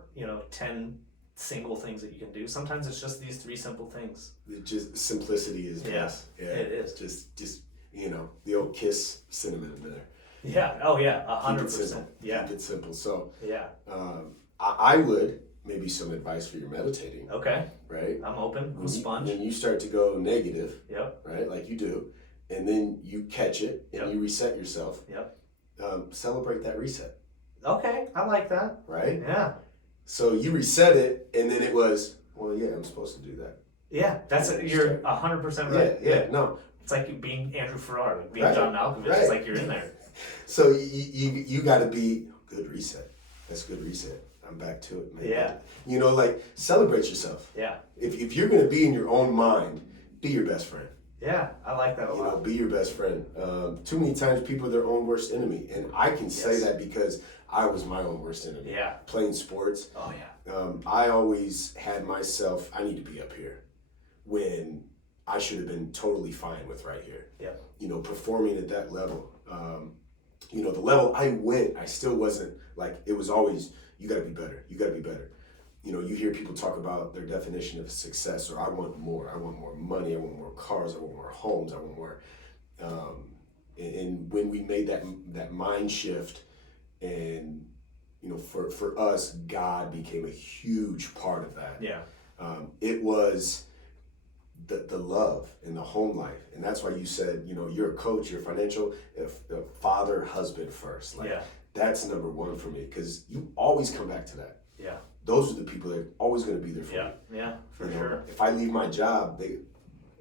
10 single things that you can do. Sometimes it's just these 3 simple things. It just simplicity is best. Yeah. It is. Just the old kiss cinnamon in there. Yeah. Oh yeah. 100%. Yeah. Keep it simple. So yeah. I would maybe some advice for your meditating. Okay. Right. I'm open. I'm a sponge. When you start to go negative. Yep. Right, like you do, and then you catch it and you reset yourself. Yep. Celebrate that reset. Okay, I like that. Right. Yeah. So you reset it, and then it was, well, yeah, I'm supposed to do that. Yeah, you're 100% right. Yeah. No. It's like being Andrew Farrar, like being Right. John Malkovich. Right. It's like you're in there. So you got to be good reset. That's good reset. I'm back to it, man. Yeah. You know, like, celebrate yourself. Yeah. If you're going to be in your own mind, be your best friend. Yeah, I like that a lot. You know, be your best friend. Too many times people are their own worst enemy. And I can say that because I was my own worst enemy. Yeah. Playing sports. Oh, yeah. I always had myself, I need to be up here, when I should have been totally fine with right here. Yeah. You know, performing at that level. You know, the level I went, I still wasn't, like, it was always, you got to be better. You got to be better. You know, you hear people talk about their definition of success, or I want more money, I want more cars, I want more homes, I want more. And when we made that mind shift, and, you know, for us, God became a huge part of that. Yeah. It was the love and the home life. And that's why you said, you know, you're a coach, you're financial, a father, husband first. Like, that's number one for me, because you always come back to that. Yeah. Those are the people that are always going to be there for you. Yeah, for You know, sure. if I leave my job, they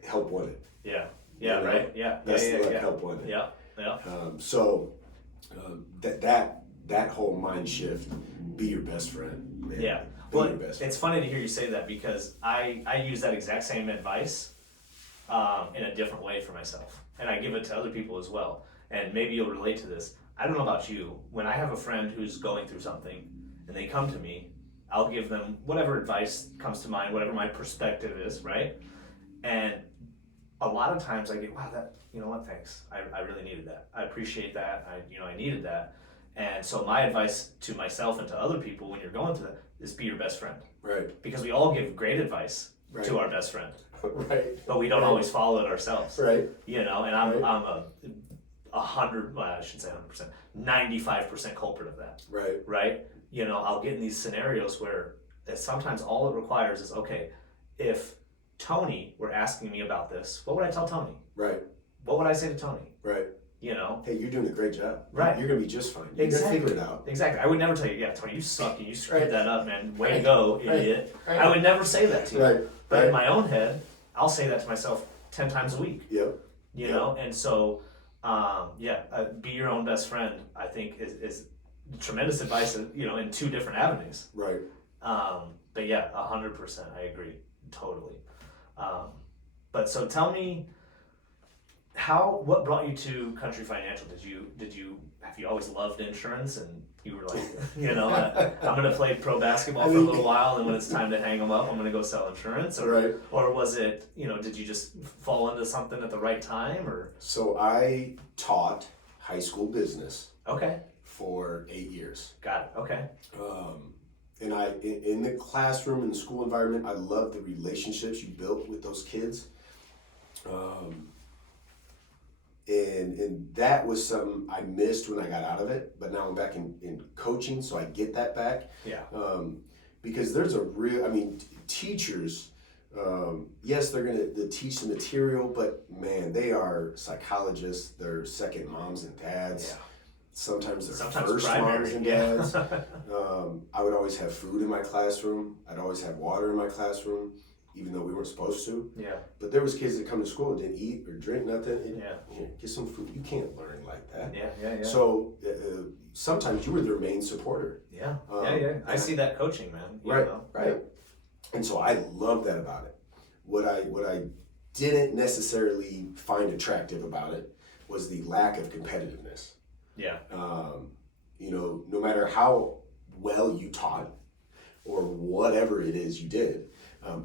help wanted. Yeah. You Yeah, know? right. Yeah. That's yeah, like yeah. help wanted. Yeah. Yeah. That whole mind shift, be your best friend. Man. Yeah. Be Well, your best friend. it's funny to hear you say that, because I use that exact same advice in a different way for myself. And I give it to other people as well. And maybe you'll relate to this. I don't know about you. When I have a friend who's going through something and they come to me, I'll give them whatever advice comes to mind, whatever my perspective is, right? And a lot of times I get, wow, that, you know what, thanks. I really needed that. I appreciate that. I needed that. And so my advice to myself and to other people when you're going through that is be your best friend. Right. Because we all give great advice Right. to our best friend. Right. But we don't always follow it ourselves. Right. You know, and I'm Right. a 100, well, I shouldn't say 100%, 95% culprit of that. Right. Right? You know, I'll get in these scenarios where sometimes all it requires is, okay, if Tony were asking me about this, what would I tell Tony? Right. What would I say to Tony? Right. You know? Hey, you're doing a great job. Right. You're gonna be just fine. You're Exactly. gonna figure it out. Exactly. I would never tell you, yeah, Tony, you suck and you screwed Right. that up, man. Way to Right. go, Right. idiot. Right. I would never say that to you. Right. But Right. in my own head, I'll say that to myself 10 times a week. Yep. You Yep. know? And so, be your own best friend, I think, is tremendous advice, you know, in two different avenues. Right. But yeah, 100%, I agree, totally. But so tell me, what brought you to Country Financial? Have you always loved insurance, and you were like, you know, I'm gonna play pro basketball for a little while, and when it's time to hang them up, I'm gonna go sell insurance, or Right. or was it, you know, did you just fall into something at the right time, or? So I taught high school business Okay, for 8 years. got it. Okay, And in the classroom, in the school environment, I love the relationships you built with those kids. And that was something I missed when I got out of it, but now I'm back in coaching, so I get that back. yeah, Because there's a real, teachers, yes, they're gonna teach the material, but man, they are psychologists, they're second moms and dads. yeah. Sometimes they're Sometimes first primary, moms and yeah. dads. I would always have food in my classroom. I'd always have water in my classroom, even though we weren't supposed to. Yeah, But there was kids that come to school and didn't eat or drink nothing. And, Yeah. "Here, get some food. You can't learn like that." yeah. So sometimes you were their main supporter. Yeah, Um, yeah. I see that coaching, man. You Right, know? right. And so I love that about it. What I didn't necessarily find attractive about it was the lack of competitiveness. Yeah, No matter how well you taught or whatever it is you did,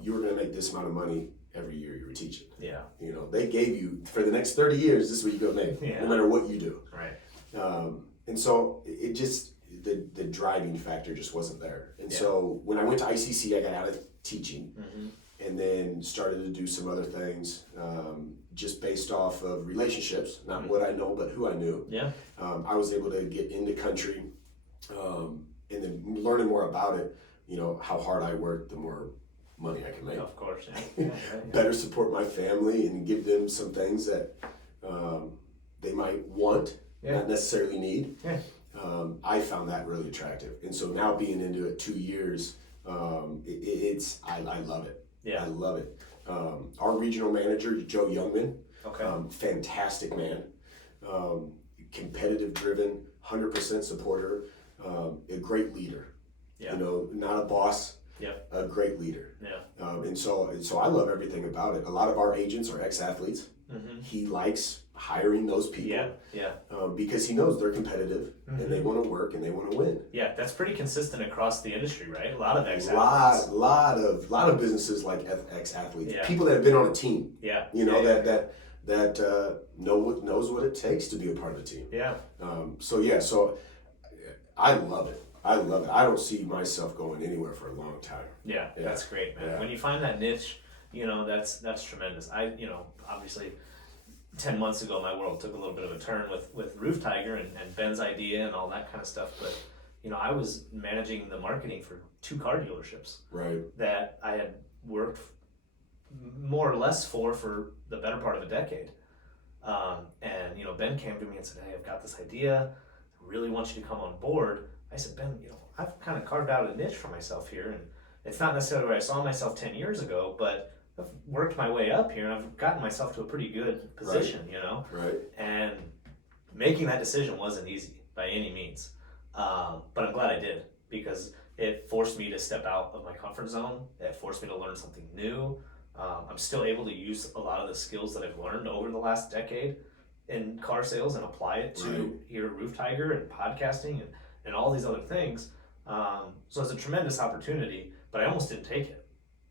you were going to make this amount of money every year you were teaching. yeah, They gave you, for the next 30 years, this is what you're going to make, Yeah. no matter what you do. right. And so it just, the driving factor just wasn't there. And Yeah. so when I went to ICC, I got out of teaching Mm-hmm. and then started to do some other things just based off of relationships, not what I know, but who I knew. Yeah, I was able to get into country and then learning more about it, how hard I work, the more money I can make. of course. Yeah. Better support my family and give them some things that they might want, not necessarily need. Yeah. I found that really attractive. And so now being into it 2 years, I love it. Yeah. I love it. Our regional manager, Joe Youngman, Okay. fantastic man, competitive driven, 100% supporter, a great leader. Yeah. You know, not a boss, Yeah. a great leader. Yeah. And so I love everything about it. A lot of our agents are ex-athletes. Mm-hmm. He likes hiring those people. Yeah. Yeah. Because he knows they're competitive and they want to work and they want to win. Yeah, that's pretty consistent across the industry, right? A lot of ex-athletes. Lot of businesses like ex-athletes. Yeah. People that have been on a team. Yeah. You know, that knows what it takes to be a part of the team. Yeah. So I love it. I love it. I don't see myself going anywhere for a long time. Yeah, that's great, man. Yeah. When you find that niche, you know, that's tremendous. Obviously 10 months ago my world took a little bit of a turn with Roof Tiger and Ben's idea and all that kind of stuff, but you know, I was managing the marketing for 2 car dealerships. Right. That I had worked more or less for the better part of a decade. And you know, Ben came to me and said, "Hey, I've got this idea. I really want you to come on board." I said, "Ben, you know, I've kind of carved out a niche for myself here, and it's not necessarily where I saw myself 10 years ago, but I've worked my way up here, and I've gotten myself to a pretty good position, you know." Right. And making that decision wasn't easy by any means, but I'm glad I did, because it forced me to step out of my comfort zone. It forced me to learn something new. I'm still able to use a lot of the skills that I've learned over the last decade in car sales and apply it to here at Roof Tiger and podcasting and all these other things. So it's a tremendous opportunity, but I almost didn't take it.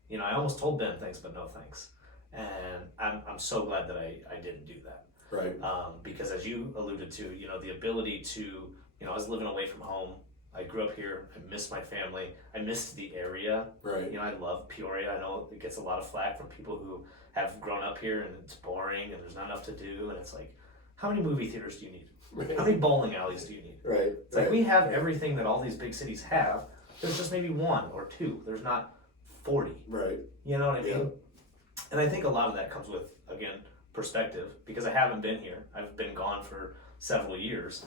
You know, I almost told Ben thanks, but no thanks. And I'm so glad that I didn't do that. Right. Because as you alluded to, you know, the ability to, you know, I was living away from home. I grew up here. I missed my family. I missed the area. Right. You know, I love Peoria. I know it gets a lot of flack from people who have grown up here and it's boring and there's not enough to do. And it's like, how many movie theaters do you need? Right. How many bowling alleys do you need? Right. It's like we have everything that all these big cities have. There's just maybe 1 or 2. There's not 40. Right. You know what I mean? Yeah. And I think a lot of that comes with, again, perspective, because I haven't been here. I've been gone for several years.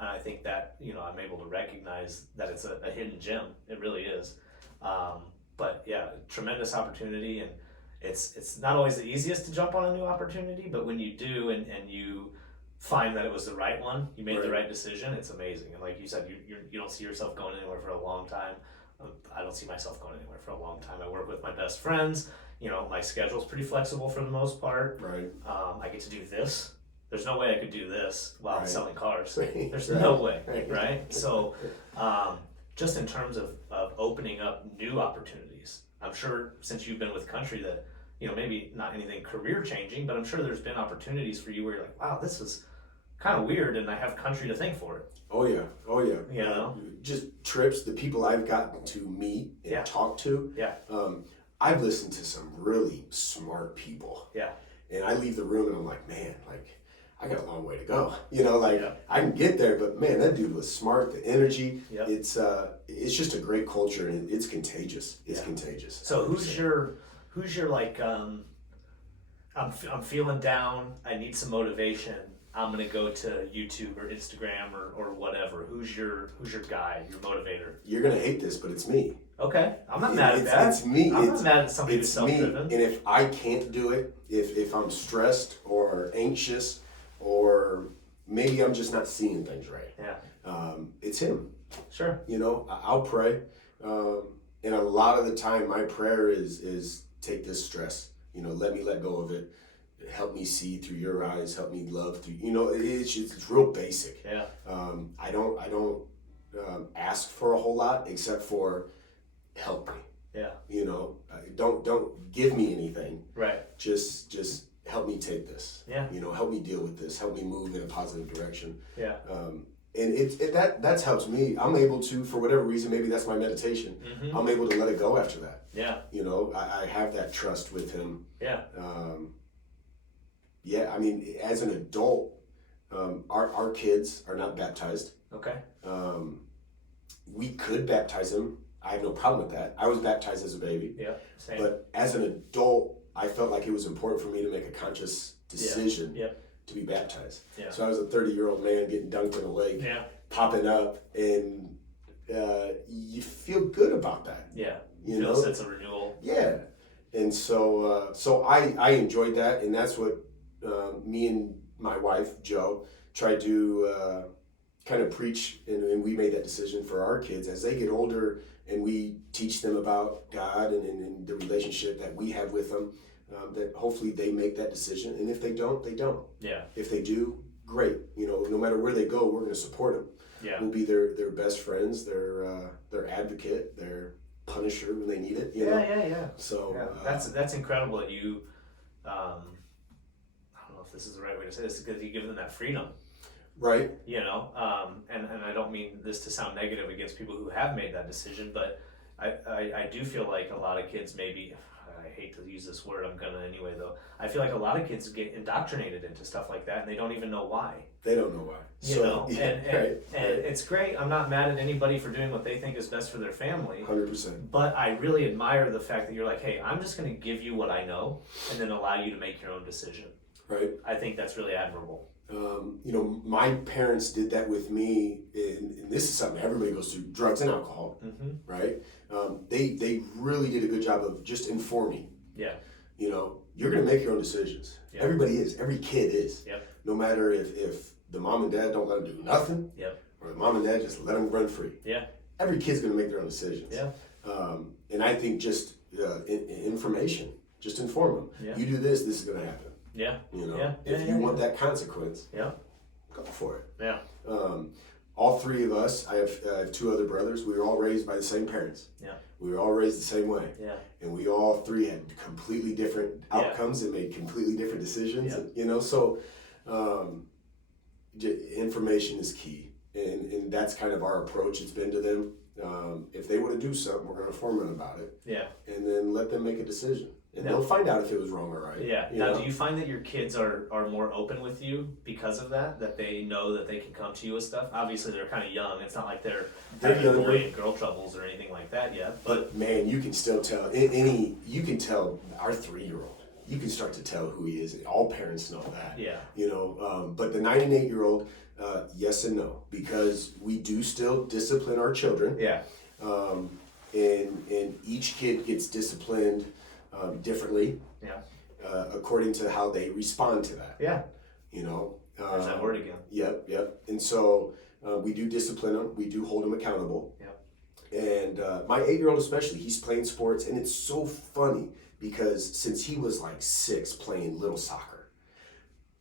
And I think that, you know, I'm able to recognize that it's a hidden gem. It really is. But yeah, tremendous opportunity. And it's not always the easiest to jump on a new opportunity, but when you do and you find that it was the right one, you made the right decision, it's amazing. And like you said, you don't see yourself going anywhere for a long time. I don't see myself going anywhere for a long time. I work with my best friends. You know, my schedule's pretty flexible for the most part. Right. I get to do this. There's no way I could do this while selling cars. Right. There's no way, right? So just in terms of opening up new opportunities, I'm sure since you've been with Country that, you know, maybe not anything career changing, but I'm sure there's been opportunities for you where you're like, wow, this is kind of weird, and I have Country to thank for it. Oh yeah. You know? Just trips, the people I've gotten to meet and talk to. Yeah. I've listened to some really smart people. Yeah. And I leave the room and I'm like, man, like, I got a long way to go. You know, like I can get there, but man, that dude was smart. The energy, it's just a great culture, and it's contagious. It's contagious. So who's your like I'm feeling down. I need some motivation. I'm gonna go to YouTube or Instagram or whatever. Who's your guy, your motivator? You're gonna hate this, but it's me. Okay, I'm not mad at that. It's me. I'm not mad at somebody who's self-driven. And if I can't do it, if I'm stressed or anxious, or maybe I'm just not seeing things right. Yeah. It's him. Sure. You know, I'll pray, and a lot of the time my prayer is take this stress. You know, let me let go of it. Help me see through your eyes. Help me love through. You know, it's real basic. Yeah. I don't ask for a whole lot except for help me. Yeah. You know, don't give me anything. Right. Just help me take this. Yeah. You know, help me deal with this. Help me move in a positive direction. Yeah. And that's helps me. I'm able to, for whatever reason, maybe that's my meditation. Mm-hmm. I'm able to let it go after that. Yeah. You know, I have that trust with him. Yeah. Yeah. I mean, as an adult, our kids are not baptized. Okay. We could baptize them. I have no problem with that. I was baptized as a baby. Yeah. Same. But as an adult, I felt like it was important for me to make a conscious decision to be baptized. Yeah. So I was a 30-year-old man getting dunked in a lake, popping up, and you feel good about that. Yeah. You feel know? a sense of renewal. Yeah. And so I enjoyed that, and that's what me and my wife, Jo, tried to kind of preach, and we made that decision for our kids as they get older, and we teach them about God and the relationship that we have with them, that hopefully they make that decision. And if they don't, they don't. Yeah. If they do, great. No matter where they go, we're going to support them. Yeah. We'll be their best friends, their advocate, their punisher when they need it. Yeah. So that's incredible that you. I don't know if this is the right way to say this, because you give them that freedom. Right. And I don't mean this to sound negative against people who have made that decision, but I do feel like a lot of kids maybe, I hate to use this word, I'm gonna anyway though, I feel like a lot of kids get indoctrinated into stuff like that and they don't even know why. They don't know why. And it's great. I'm not mad at anybody for doing what they think is best for their family. 100%. But I really admire the fact that you're like, hey, I'm just gonna give you what I know and then allow you to make your own decision. Right. I think that's really admirable. My parents did that with me, and this is something everybody goes through: drugs and alcohol. Mm-hmm. Right? They really did a good job of just informing. Yeah. You're going to make your own decisions. Yep. Everybody is. Every kid is. Yep. No matter if the mom and dad don't let them do nothing. Yep. Or the mom and dad just let them run free. Yeah. Every kid's going to make their own decisions. Yeah. And I think just information, just inform them. Yeah. You do this, this is going to happen. Yeah. If you want that consequence, yeah, go for it. Yeah. All three of us, I have two other brothers. We were all raised by the same parents. Yeah. We were all raised the same way. Yeah. And we all three had completely different outcomes and made completely different decisions. Yeah. So information is key, and that's kind of our approach. It's been to them. If they want to do something, we're going to inform them about it. Yeah. And then let them make a decision. And they'll find out if it was wrong or right. Yeah. Now, do you find that your kids are more open with you because of that? That they know that they can come to you with stuff? Obviously, they're kind of young. It's not like they're having boy and girl troubles or anything like that yet. But man, you can still tell. You can tell our 3-year-old. You can start to tell who he is. All parents know that. Yeah. But the 9 and 8-year-old, yes and no, because we do still discipline our children. Yeah. And each kid gets disciplined differently. Yeah. According to how they respond to that. Yeah. There's that word again. Yep. And so we do discipline them. We do hold them accountable. Yeah. And my 8-year-old especially, he's playing sports, and it's so funny because since he was like 6 playing little soccer,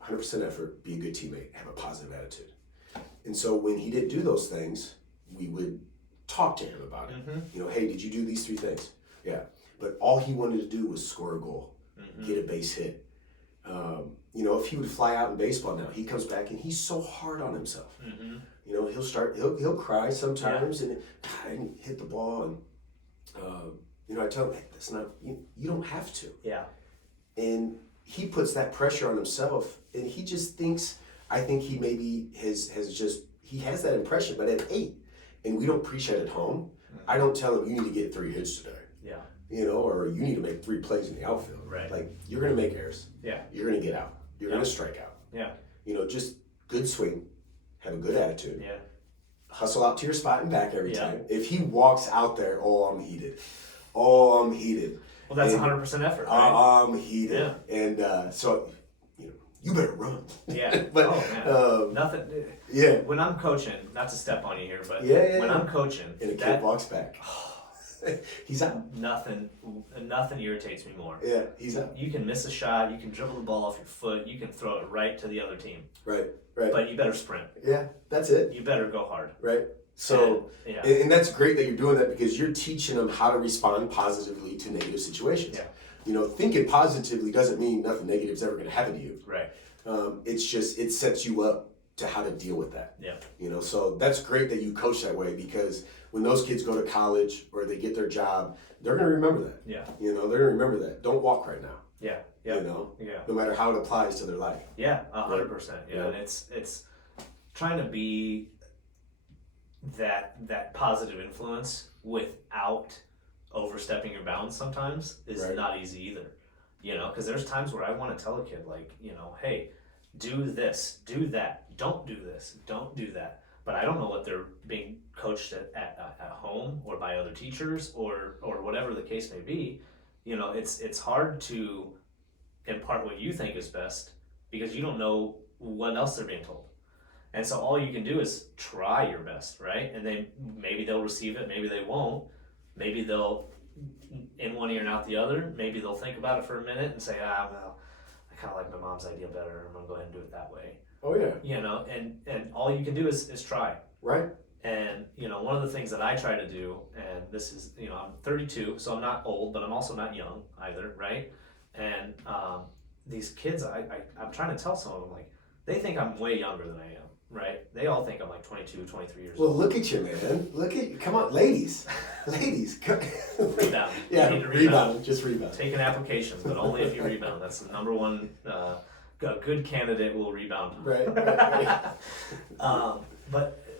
100% effort, be a good teammate, have a positive attitude. And so when he didn't do those things, we would talk to him about it. Mm-hmm. Hey, did you do these 3 things? Yeah. But all he wanted to do was score a goal, get a base hit. If he would fly out in baseball now, he comes back and he's so hard on himself. Mm-hmm. He'll cry sometimes and God, I didn't hit the ball. And, I tell him, hey, that's not, you don't have to. Yeah. And he puts that pressure on himself, and he just thinks, I think he maybe he has that impression, but at 8, and we don't preach that at home. Mm-hmm. I don't tell him, you need to get 3 hits today. Yeah. Or you need to make 3 plays in the outfield. Right. Like, you're going to make errors. Yeah. You're going to get out. You're going to strike out. Yeah. Just good swing, have a good attitude. Yeah. Hustle out to your spot and back every Yeah. time. If he walks out there, I'm heated. Well, that's 100% effort, right? I'm heated. Yeah. And so, you better run. Yeah. But nothing. Yeah. When I'm coaching, not to step on you here, but when I'm coaching, and a kid walks back, he's out. Nothing irritates me more. Yeah, he's out. You can miss a shot, you can dribble the ball off your foot, you can throw it right to the other team. Right. But you better sprint. Yeah, that's it. You better go hard. Right. So, and that's great that you're doing that because you're teaching them how to respond positively to negative situations. Yeah. Thinking positively doesn't mean nothing negative is ever going to happen to you. Right. It's just, it sets you up to how to deal with that. Yeah. So that's great that you coach that way because when those kids go to college or they get their job, they're going to remember that. Yeah. They're going to remember that. Don't walk right now. Yeah. Yeah. No matter how it applies to their life. Yeah, 100%. Yeah. And it's trying to be that positive influence without overstepping your bounds sometimes is not easy either. Because there's times where I want to tell a kid hey, do this, do that, don't do this, don't do that. But I don't know what they're being coached at home or by other teachers or whatever the case may be. It's hard to impart what you think is best because you don't know what else they're being told. And so all you can do is try your best, right? And maybe they'll receive it, maybe they won't. Maybe they'll in one ear and out the other. Maybe they'll think about it for a minute and say, well, I kind of like my mom's idea better. I'm gonna go ahead and do it that way. Oh yeah. You know, and all you can do is try. Right. And you know, one of the things that I try to do, and this is, you know, I'm 32, so I'm not old, but I'm also not young either, right? And these kids, I'm trying to tell some of them, like, they think I'm way younger than I am, right? They all think I'm like 22, 23 years old. Well, look at you, man. Look at you. Come on, ladies. Ladies. Rebound. Yeah, You need to rebound. Just rebound. Take an application, but only if you rebound. That's the number one. A good candidate will rebound. Right.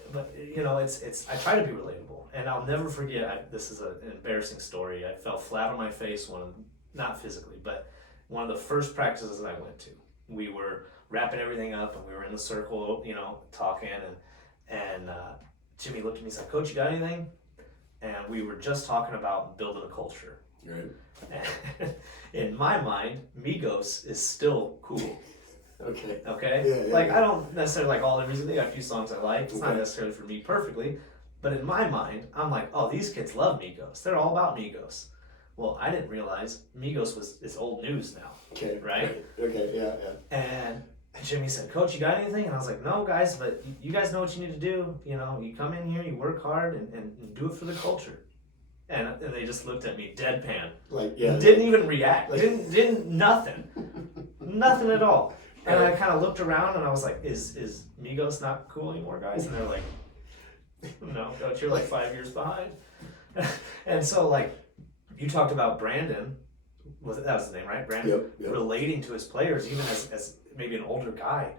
But you know, it's. I try to be relatable, and I'll never forget. This is an embarrassing story. I fell flat on my face not physically, but one of the first practices I went to. We were wrapping everything up, and we were in the circle, you know, talking, and Jimmy looked at me and said, "Coach, you got anything?" And we were just talking about building a culture. Right. And in my mind, Migos is still cool. Okay. Okay? Yeah, like, yeah. I don't necessarily like all the music. They got a few songs I like. It's not Okay. necessarily for me perfectly. But in my mind, I'm like, oh, these kids love Migos. They're all about Migos. Well, I didn't realize Migos is old news now. Okay. Right? Okay, yeah. And Jimmy said, Coach, you got anything? And I was like, no, guys, but you guys know what you need to do. You know, you come in here, you work hard, and do it for the culture. And they just looked at me deadpan. Like, yeah. Didn't even react. Didn't nothing. Nothing at all. And I kind of looked around and I was like, is Migos not cool anymore, guys? And they're like, no, Coach, you're like 5 years behind. And so, like, you talked about Brandon, that was his name, right? Brandon, Yep. relating to his players, even as maybe an older guy,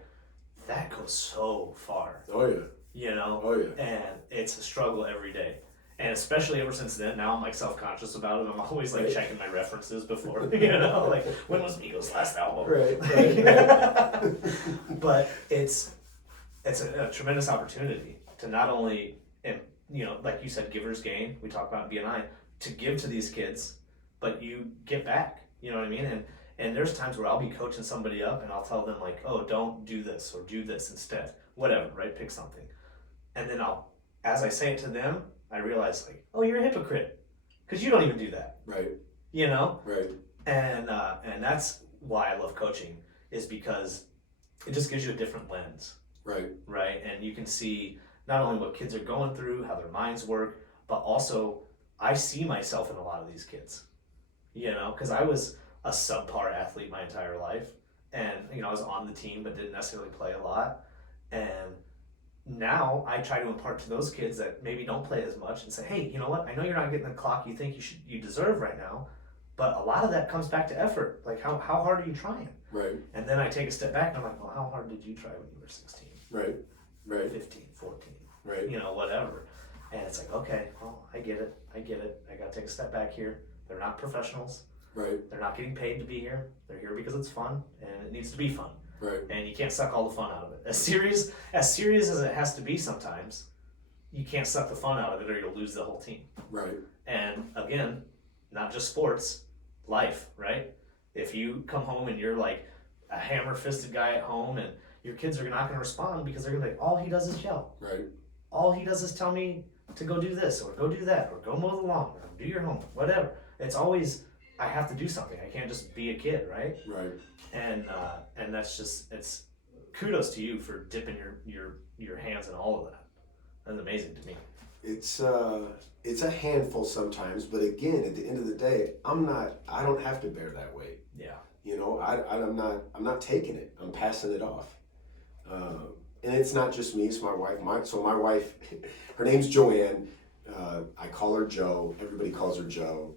that goes so far. Oh yeah. You know? Oh yeah. And it's a struggle every day. And especially ever since then, now I'm like self-conscious about it. I'm always like checking my references before, you know, like when was Migos' last album? Right. But it's a tremendous opportunity to not only, you know, like you said, givers gain. We talk about in BNI, to give to these kids, but you get back. You know what I mean? And there's times where I'll be coaching somebody up and I'll tell them like, oh, don't do this or do this instead. Whatever, right? Pick something. And then as I say it to them, I realize like, oh, you're a hypocrite because you don't even do that. Right. You know? Right. And that's why I love coaching, is because it just gives you a different lens. Right. Right. And you can see not only what kids are going through, how their minds work, but also I see myself in a lot of these kids, you know, because I was a subpar athlete my entire life. And, you know, I was on the team, but didn't necessarily play a lot. And now I try to impart to those kids that maybe don't play as much and say, hey, you know what? I know you're not getting the clock you think you deserve right now, but a lot of that comes back to effort. Like, how hard are you trying? Right. And then I take a step back and I'm like, well, how hard did you try when you were 16? Right. Right. 15, 14, Right. you know, whatever. And it's like, okay, well, I get it. I got to take a step back here. They're not professionals. Right. They're not getting paid to be here. They're here because it's fun, and it needs to be fun. Right. And you can't suck all the fun out of it. As serious as it has to be sometimes, you can't suck the fun out of it or you'll lose the whole team. Right. And again, not just sports, life, right? If you come home and you're like a hammer-fisted guy at home and your kids are not going to respond because they're going to be like, all he does is yell. Right. All he does is tell me to go do this or go do that or go mow the lawn or do your homework, whatever. It's always, I have to do something. I can't just be a kid, right? Right. And that's just, it's kudos to you for dipping your hands in all of that. That's amazing to me. It's a handful sometimes, but again, at the end of the day, I don't have to bear that weight. Yeah. You know, I'm not taking it. I'm passing it off. And it's not just me, it's my wife. My wife, her name's Joanne. I call her Joe. Everybody calls her Joe.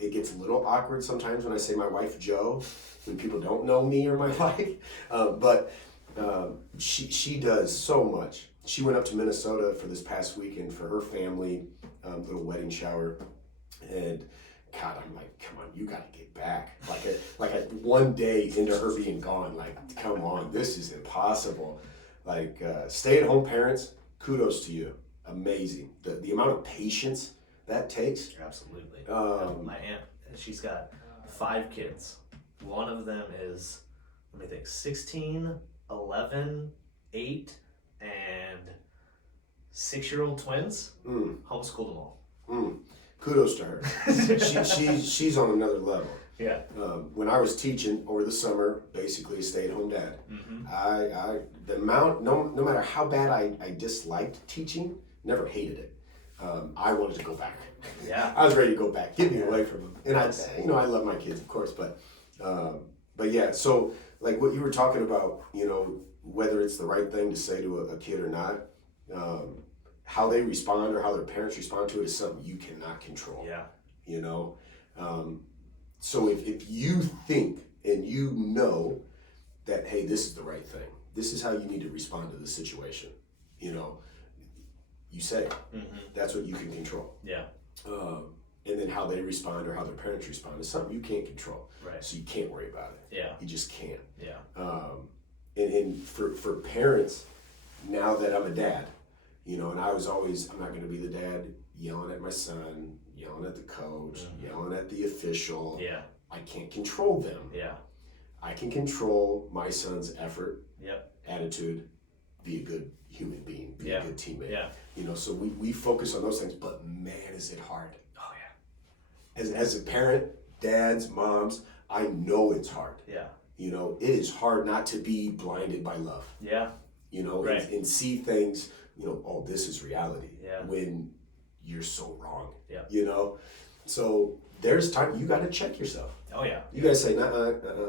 It gets a little awkward sometimes when I say my wife Joe, when people don't know me or my wife. But she does so much. She went up to Minnesota for this past weekend for her family, little wedding shower. And God, I'm like, come on, you got to get back. Like a one day into her being gone, like, come on, this is impossible. Like, stay-at-home parents, kudos to you. Amazing. The amount of patience that takes. Absolutely. My aunt, she's got 5 kids. One of them is, let me think, 16, 11, 8, 6-year-old twins, homeschooled them all. Kudos to her. She's on another level. Yeah. When I was teaching over the summer, basically a stay-at-home dad, no matter how bad I disliked teaching, never hated it. I wanted to go back. Yeah. I was ready to go back. Get me away from them. And I love my kids, of course, but yeah. So like what you were talking about, whether it's the right thing to say to a kid or not, how they respond or how their parents respond to it is something you cannot control. Yeah. So if you think and you know that, hey, this is the right thing, this is how you need to respond to the situation, you say that's what you can control. Yeah. And then how they respond or how their parents respond is something you can't control. Right. So you can't worry about it. Yeah. You just can't. Yeah. And for parents, now that I'm a dad, and I was always, I'm not going to be the dad yelling at my son, yelling at the coach, yelling at the official. Yeah. I can't control them. Yeah. I can control my son's effort, Yep. attitude, be a good human being, be a good teammate. Yeah. So we focus on those things, but man, is it hard. Oh yeah. As a parent, dads, moms, I know it's hard. Yeah. It is hard not to be blinded by love. Yeah. Right. And see things, oh, this is reality. Yeah. When you're so wrong. Yeah. So there's time you got to check yourself. Oh yeah. You got to say,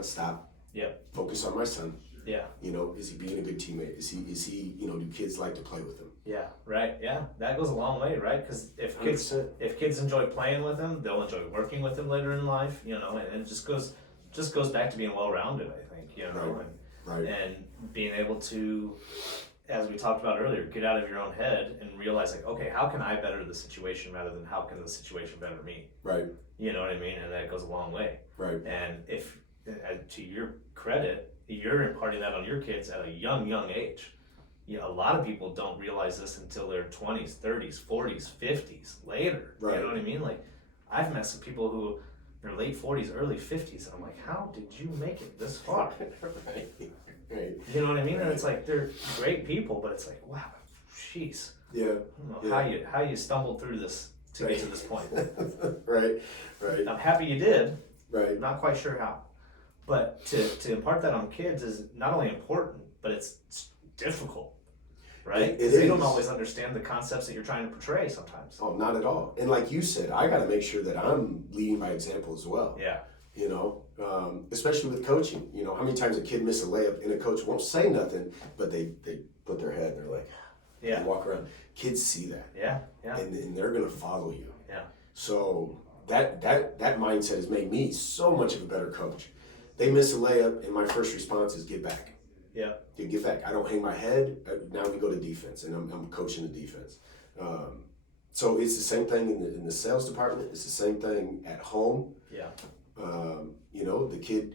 stop. Yeah. Focus on my son. Yeah. Is he being a good teammate? Is he, do kids like to play with him? Yeah, right. Yeah, that goes a long way, right? Because if kids enjoy playing with him, they'll enjoy working with him later in life. And it just goes back to being well-rounded. I think Right. And being able to, as we talked about earlier, get out of your own head and realize like, okay, how can I better the situation rather than how can the situation better me? Right. You know what I mean? And that goes a long way. Right. And if, to your credit, you're imparting that on your kids at a young age. A lot of people don't realize this until their 20s, 30s, 40s, 50s, later. Right. You know what I mean? Like, I've met some people who are late 40s, early 50s, and I'm like, how did you make it this far? Right. You know what I mean? And it's like, they're great people, but it's like, wow, jeez. Yeah. I don't know how you stumbled through this to get to this point. Right. I'm happy you did. Right. I'm not quite sure how. But to impart that on kids is not only important, but it's difficult. Right? Because they don't always understand the concepts that you're trying to portray sometimes. Oh, not at all. And like you said, I got to make sure that I'm leading by example as well. Yeah. Especially with coaching. How many times a kid miss a layup and a coach won't say nothing, but they put their head and they're like, they walk around. Kids see that. Yeah. And they're going to follow you. Yeah. So that mindset has made me so much of a better coach. They miss a layup and my first response is get back. Yeah. Get back. I don't hang my head. Now we go to defense, and I'm coaching the defense. So it's the same thing in the sales department. It's the same thing at home. Yeah. The kid,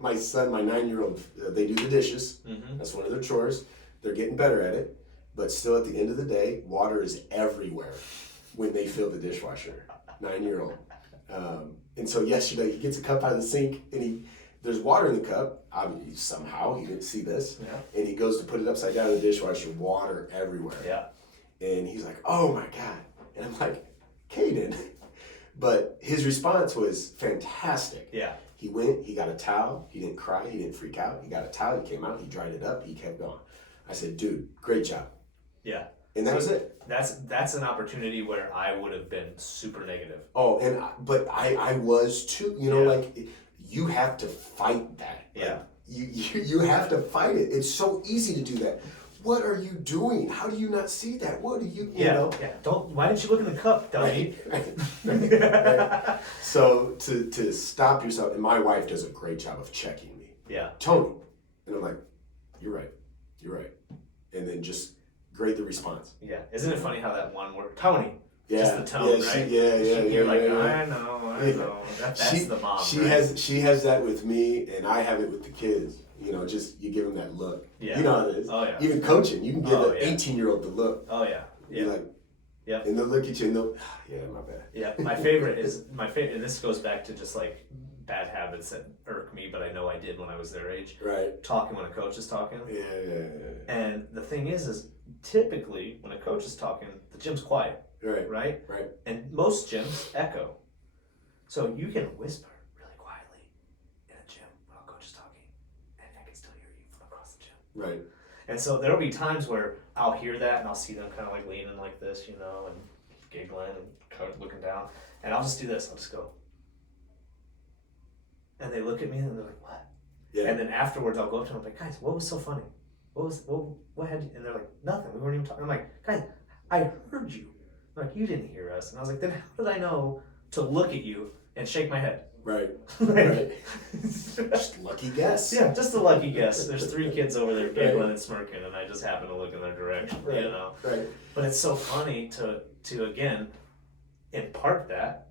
my son, my 9-year-old, they do the dishes. Mm-hmm. That's one of their chores. They're getting better at it, but still at the end of the day, water is everywhere when they fill the dishwasher. 9-year-old. And so yesterday he gets a cup out of the sink and there's water in the cup. Somehow he didn't see this. Yeah. And he goes to put it upside down in the dishwasher, water everywhere. Yeah. And he's like, oh my God. And I'm like, Caden. But his response was fantastic. Yeah. He went, he got a towel. He didn't cry. He didn't freak out. He got a towel. He came out. He dried it up. He kept going. I said, dude, great job. Yeah. And that was it. That's an opportunity where I would have been super negative. Oh, but I was too. Like you have to fight that. Yeah. Like, you have to fight it. It's so easy to do that. What are you doing? How do you not see that? What are you? You know? Yeah. Why didn't you look in the cup, dummy? Right. So to stop yourself, and my wife does a great job of checking me. Yeah. Tony, and I'm like, you're right, and then just grade the response. Yeah. Isn't it funny how that one word, Tony? Yeah. Just the tone, right? You're like, I know. That's the mom. She right? has that with me, and I have it with the kids. Just you give them that look. Yeah. You know how it is. Oh yeah. Even coaching, you can give an 18-year-old the look. Oh yeah. You're like, yep. And they'll look at you and they'll, yeah, my bad. Yeah. My favorite, and this goes back to just like bad habits that irk me, but I know I did when I was their age. Right. Talking when a coach is talking. Yeah. And the thing is typically when a coach is talking, the gym's quiet, Right. right? Right. And most gyms echo. So you can whisper really quietly in a gym while coach is talking, and I can still hear you from across the gym. Right. And so there'll be times where I'll hear that and I'll see them kind of like leaning like this, and giggling and kind of looking down. And I'll just do this. I'll just go. And they look at me and they're like, what? Yeah. And then afterwards I'll go up to them and I'm like, guys, what was so funny? What had you? And they're like, nothing. We weren't even talking. I'm like, guys, I heard you. They're like, you didn't hear us. And I was like, then how did I know to look at you and shake my head? Right. Right. Just lucky guess. Yeah, just a lucky guess. There's 3 kids over there giggling and smirking, and I just happen to look in their direction, Right. Right. But it's so funny to again impart that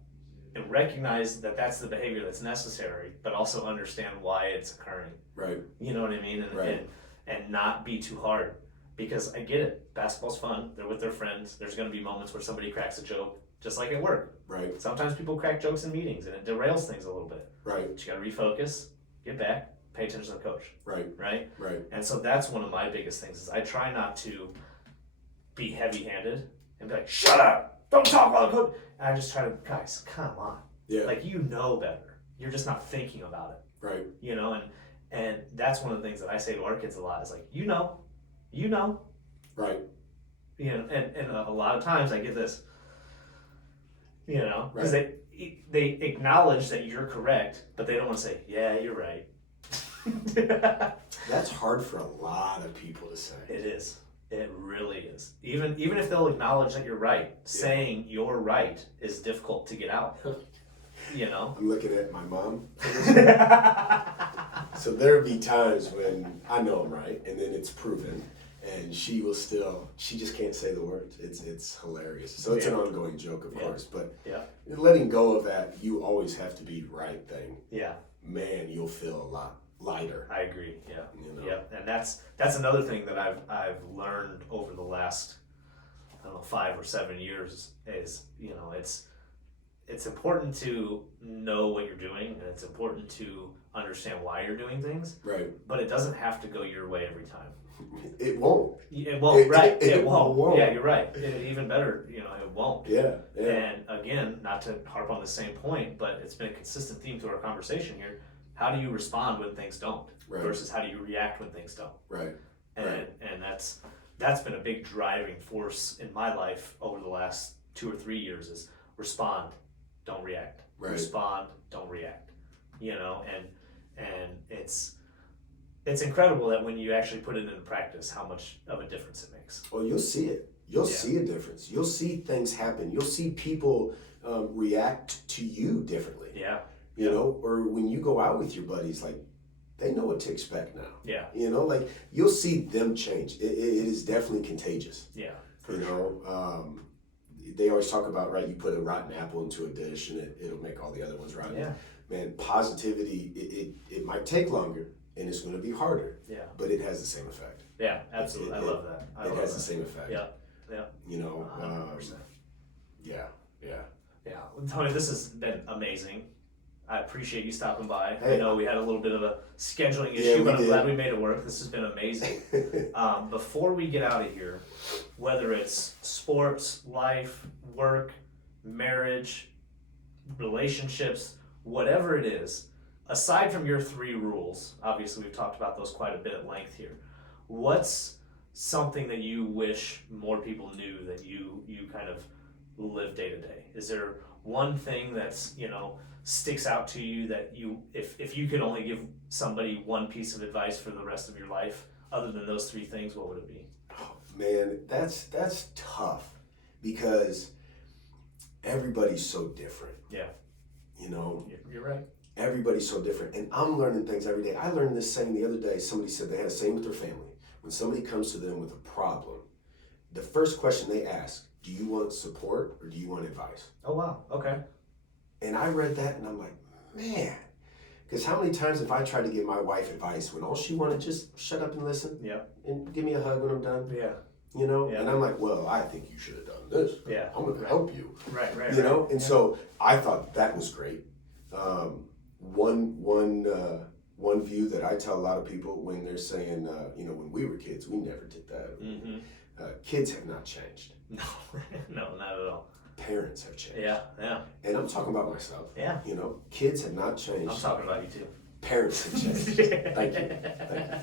and recognize that that's the behavior that's necessary, but also understand why it's occurring. Right. You know what I mean? And Right. and not be too hard, because I get it. Basketball's fun. They're with their friends. There's going to be moments where somebody cracks a joke, just like at work. Right. Sometimes people crack jokes in meetings, and it derails things a little bit. Right. But you got to refocus, get back, pay attention to the coach. Right. Right? Right. And so that's one of my biggest things is I try not to be heavy-handed and be like, shut up, don't talk while the coach. And I just try to, guys, come on. Yeah. Like, you know better. You're just not thinking about it. Right. And that's one of the things that I say to our kids a lot is like, you know. Right. And a lot of times I get this, because Right. they acknowledge that you're correct, but they don't want to say, yeah, you're right. That's hard for a lot of people to say. It is. It really is. Even if they'll acknowledge that you're right, saying you're right is difficult to get out. I'm looking at my mom. So there'll be times when I know I'm right, and then it's proven, and she just can't say the words. It's hilarious. So it's an ongoing joke, of course, but letting go of that, you always have to be right thing. Yeah. Man, you'll feel a lot lighter. I agree. Yeah. Yeah. And that's another thing that I've learned over the last, I don't know, 5 or 7 years is, it's important to know what you're doing, and it's important to understand why you're doing things. Right. But it doesn't have to go your way every time. It won't. It won't. Right. It won't. won't. Yeah, you're right. Even better, it won't. Yeah. And again, not to harp on the same point, but it's been a consistent theme through our conversation here. How do you respond when things don't, versus how do you react when things don't? Right. And that's been a big driving force in my life over the last 2 or 3 years is respond, don't react. Right. Respond, don't react. And it's incredible that when you actually put it into practice, how much of a difference it makes. Well, you'll see it. You'll see a difference. You'll see things happen. You'll see people react to you differently. Yeah. Or when you go out with your buddies, like, they know what to expect now. Yeah. Like, you'll see them change. It is definitely contagious. Yeah. They always talk about, right, you put a rotten apple into a dish and it'll make all the other ones rotten. Yeah. Man, positivity, it might take longer and it's going to be harder. Yeah. But it has the same effect. Yeah, absolutely. I love that. It has the same effect. Yeah. Yeah. 100%. Yeah. Tony, this has been amazing. I appreciate you stopping by. Hey. I know we had a little bit of a scheduling Yeah, issue, we but I'm did. glad we made it work. This has been amazing. Before we get out of here, whether it's sports, life, work, marriage, relationships, whatever it is, aside from your 3 rules, obviously we've talked about those quite a bit at length here, what's something that you wish more people knew that you kind of live day to day? Is there one thing that's, sticks out to you that if you could only give somebody one piece of advice for the rest of your life, other than those 3 things, what would it be? Oh, man, that's tough because everybody's so different. Yeah. You're right. Everybody's so different. And I'm learning things every day. I learned this saying the other day. Somebody said they had a saying with their family. When somebody comes to them with a problem, the first question they ask, do you want support or do you want advice? Oh, wow. Okay. And I read that and I'm like, man, because how many times have I tried to give my wife advice when all she wanted just shut up and listen? Yeah. And give me a hug when I'm done? Yeah. Yeah. And I'm like, well, I think you should have done this. Yeah. I'm going to help you. Right. And so I thought that was great. One view that I tell a lot of people when they're saying, when we were kids, we never did that. Mm-hmm. Kids have not changed. No, no, not at all. Parents have changed. Yeah, yeah. And I'm talking about myself. Yeah. You know, kids have not changed. I'm talking about you too. Parents have changed. Thank you.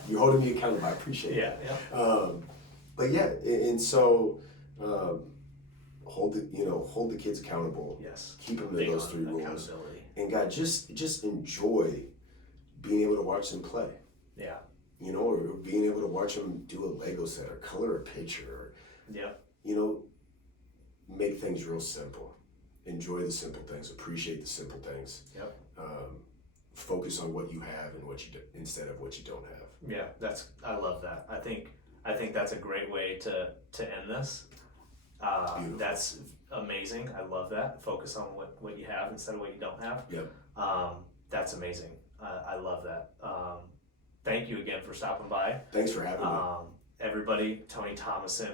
You're holding me accountable. I appreciate it. Yeah. But yeah, and so hold the kids accountable. Yes. Keep them to those 3 rules. Accountability. And God, just enjoy being able to watch them play. Yeah. You know, or being able to watch them do a Lego set or color a picture or, Yeah. you know, make things real simple. Enjoy the simple things. Appreciate the simple things. Yep. Focus on what you have and what you do, instead of what you don't have. Yeah, I love that. I think that's a great way to end this. That's amazing. I love that. Focus on what you have instead of what you don't have. Yep. That's amazing. I love that. Thank you again for stopping by. Thanks for having me. Everybody, Tony Thomason,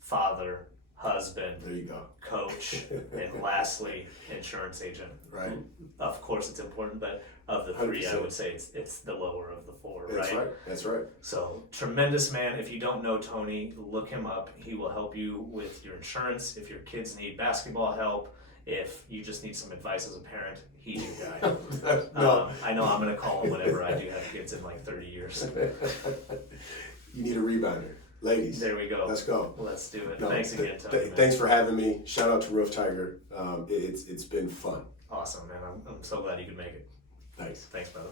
father, husband, There you go. coach, and lastly, insurance agent. Right. Of course, it's important, but of the 3, I 100%. would say it's the lower of the 4, That's right? right. That's right. So, tremendous man. If you don't know Tony, look him up. He will help you with your insurance. If your kids need basketball help, if you just need some advice as a parent, he's your guy. No. I know I'm going to call him whenever I do have kids in like 30 years. You need a rebounder. Ladies. There we go. Let's go. Let's do it. No, Thanks again, Tony. Man. Thanks for having me. Shout out to Roof Tiger. It's been fun. Awesome, man. I'm so glad you could make it. Thanks. Thanks, brother.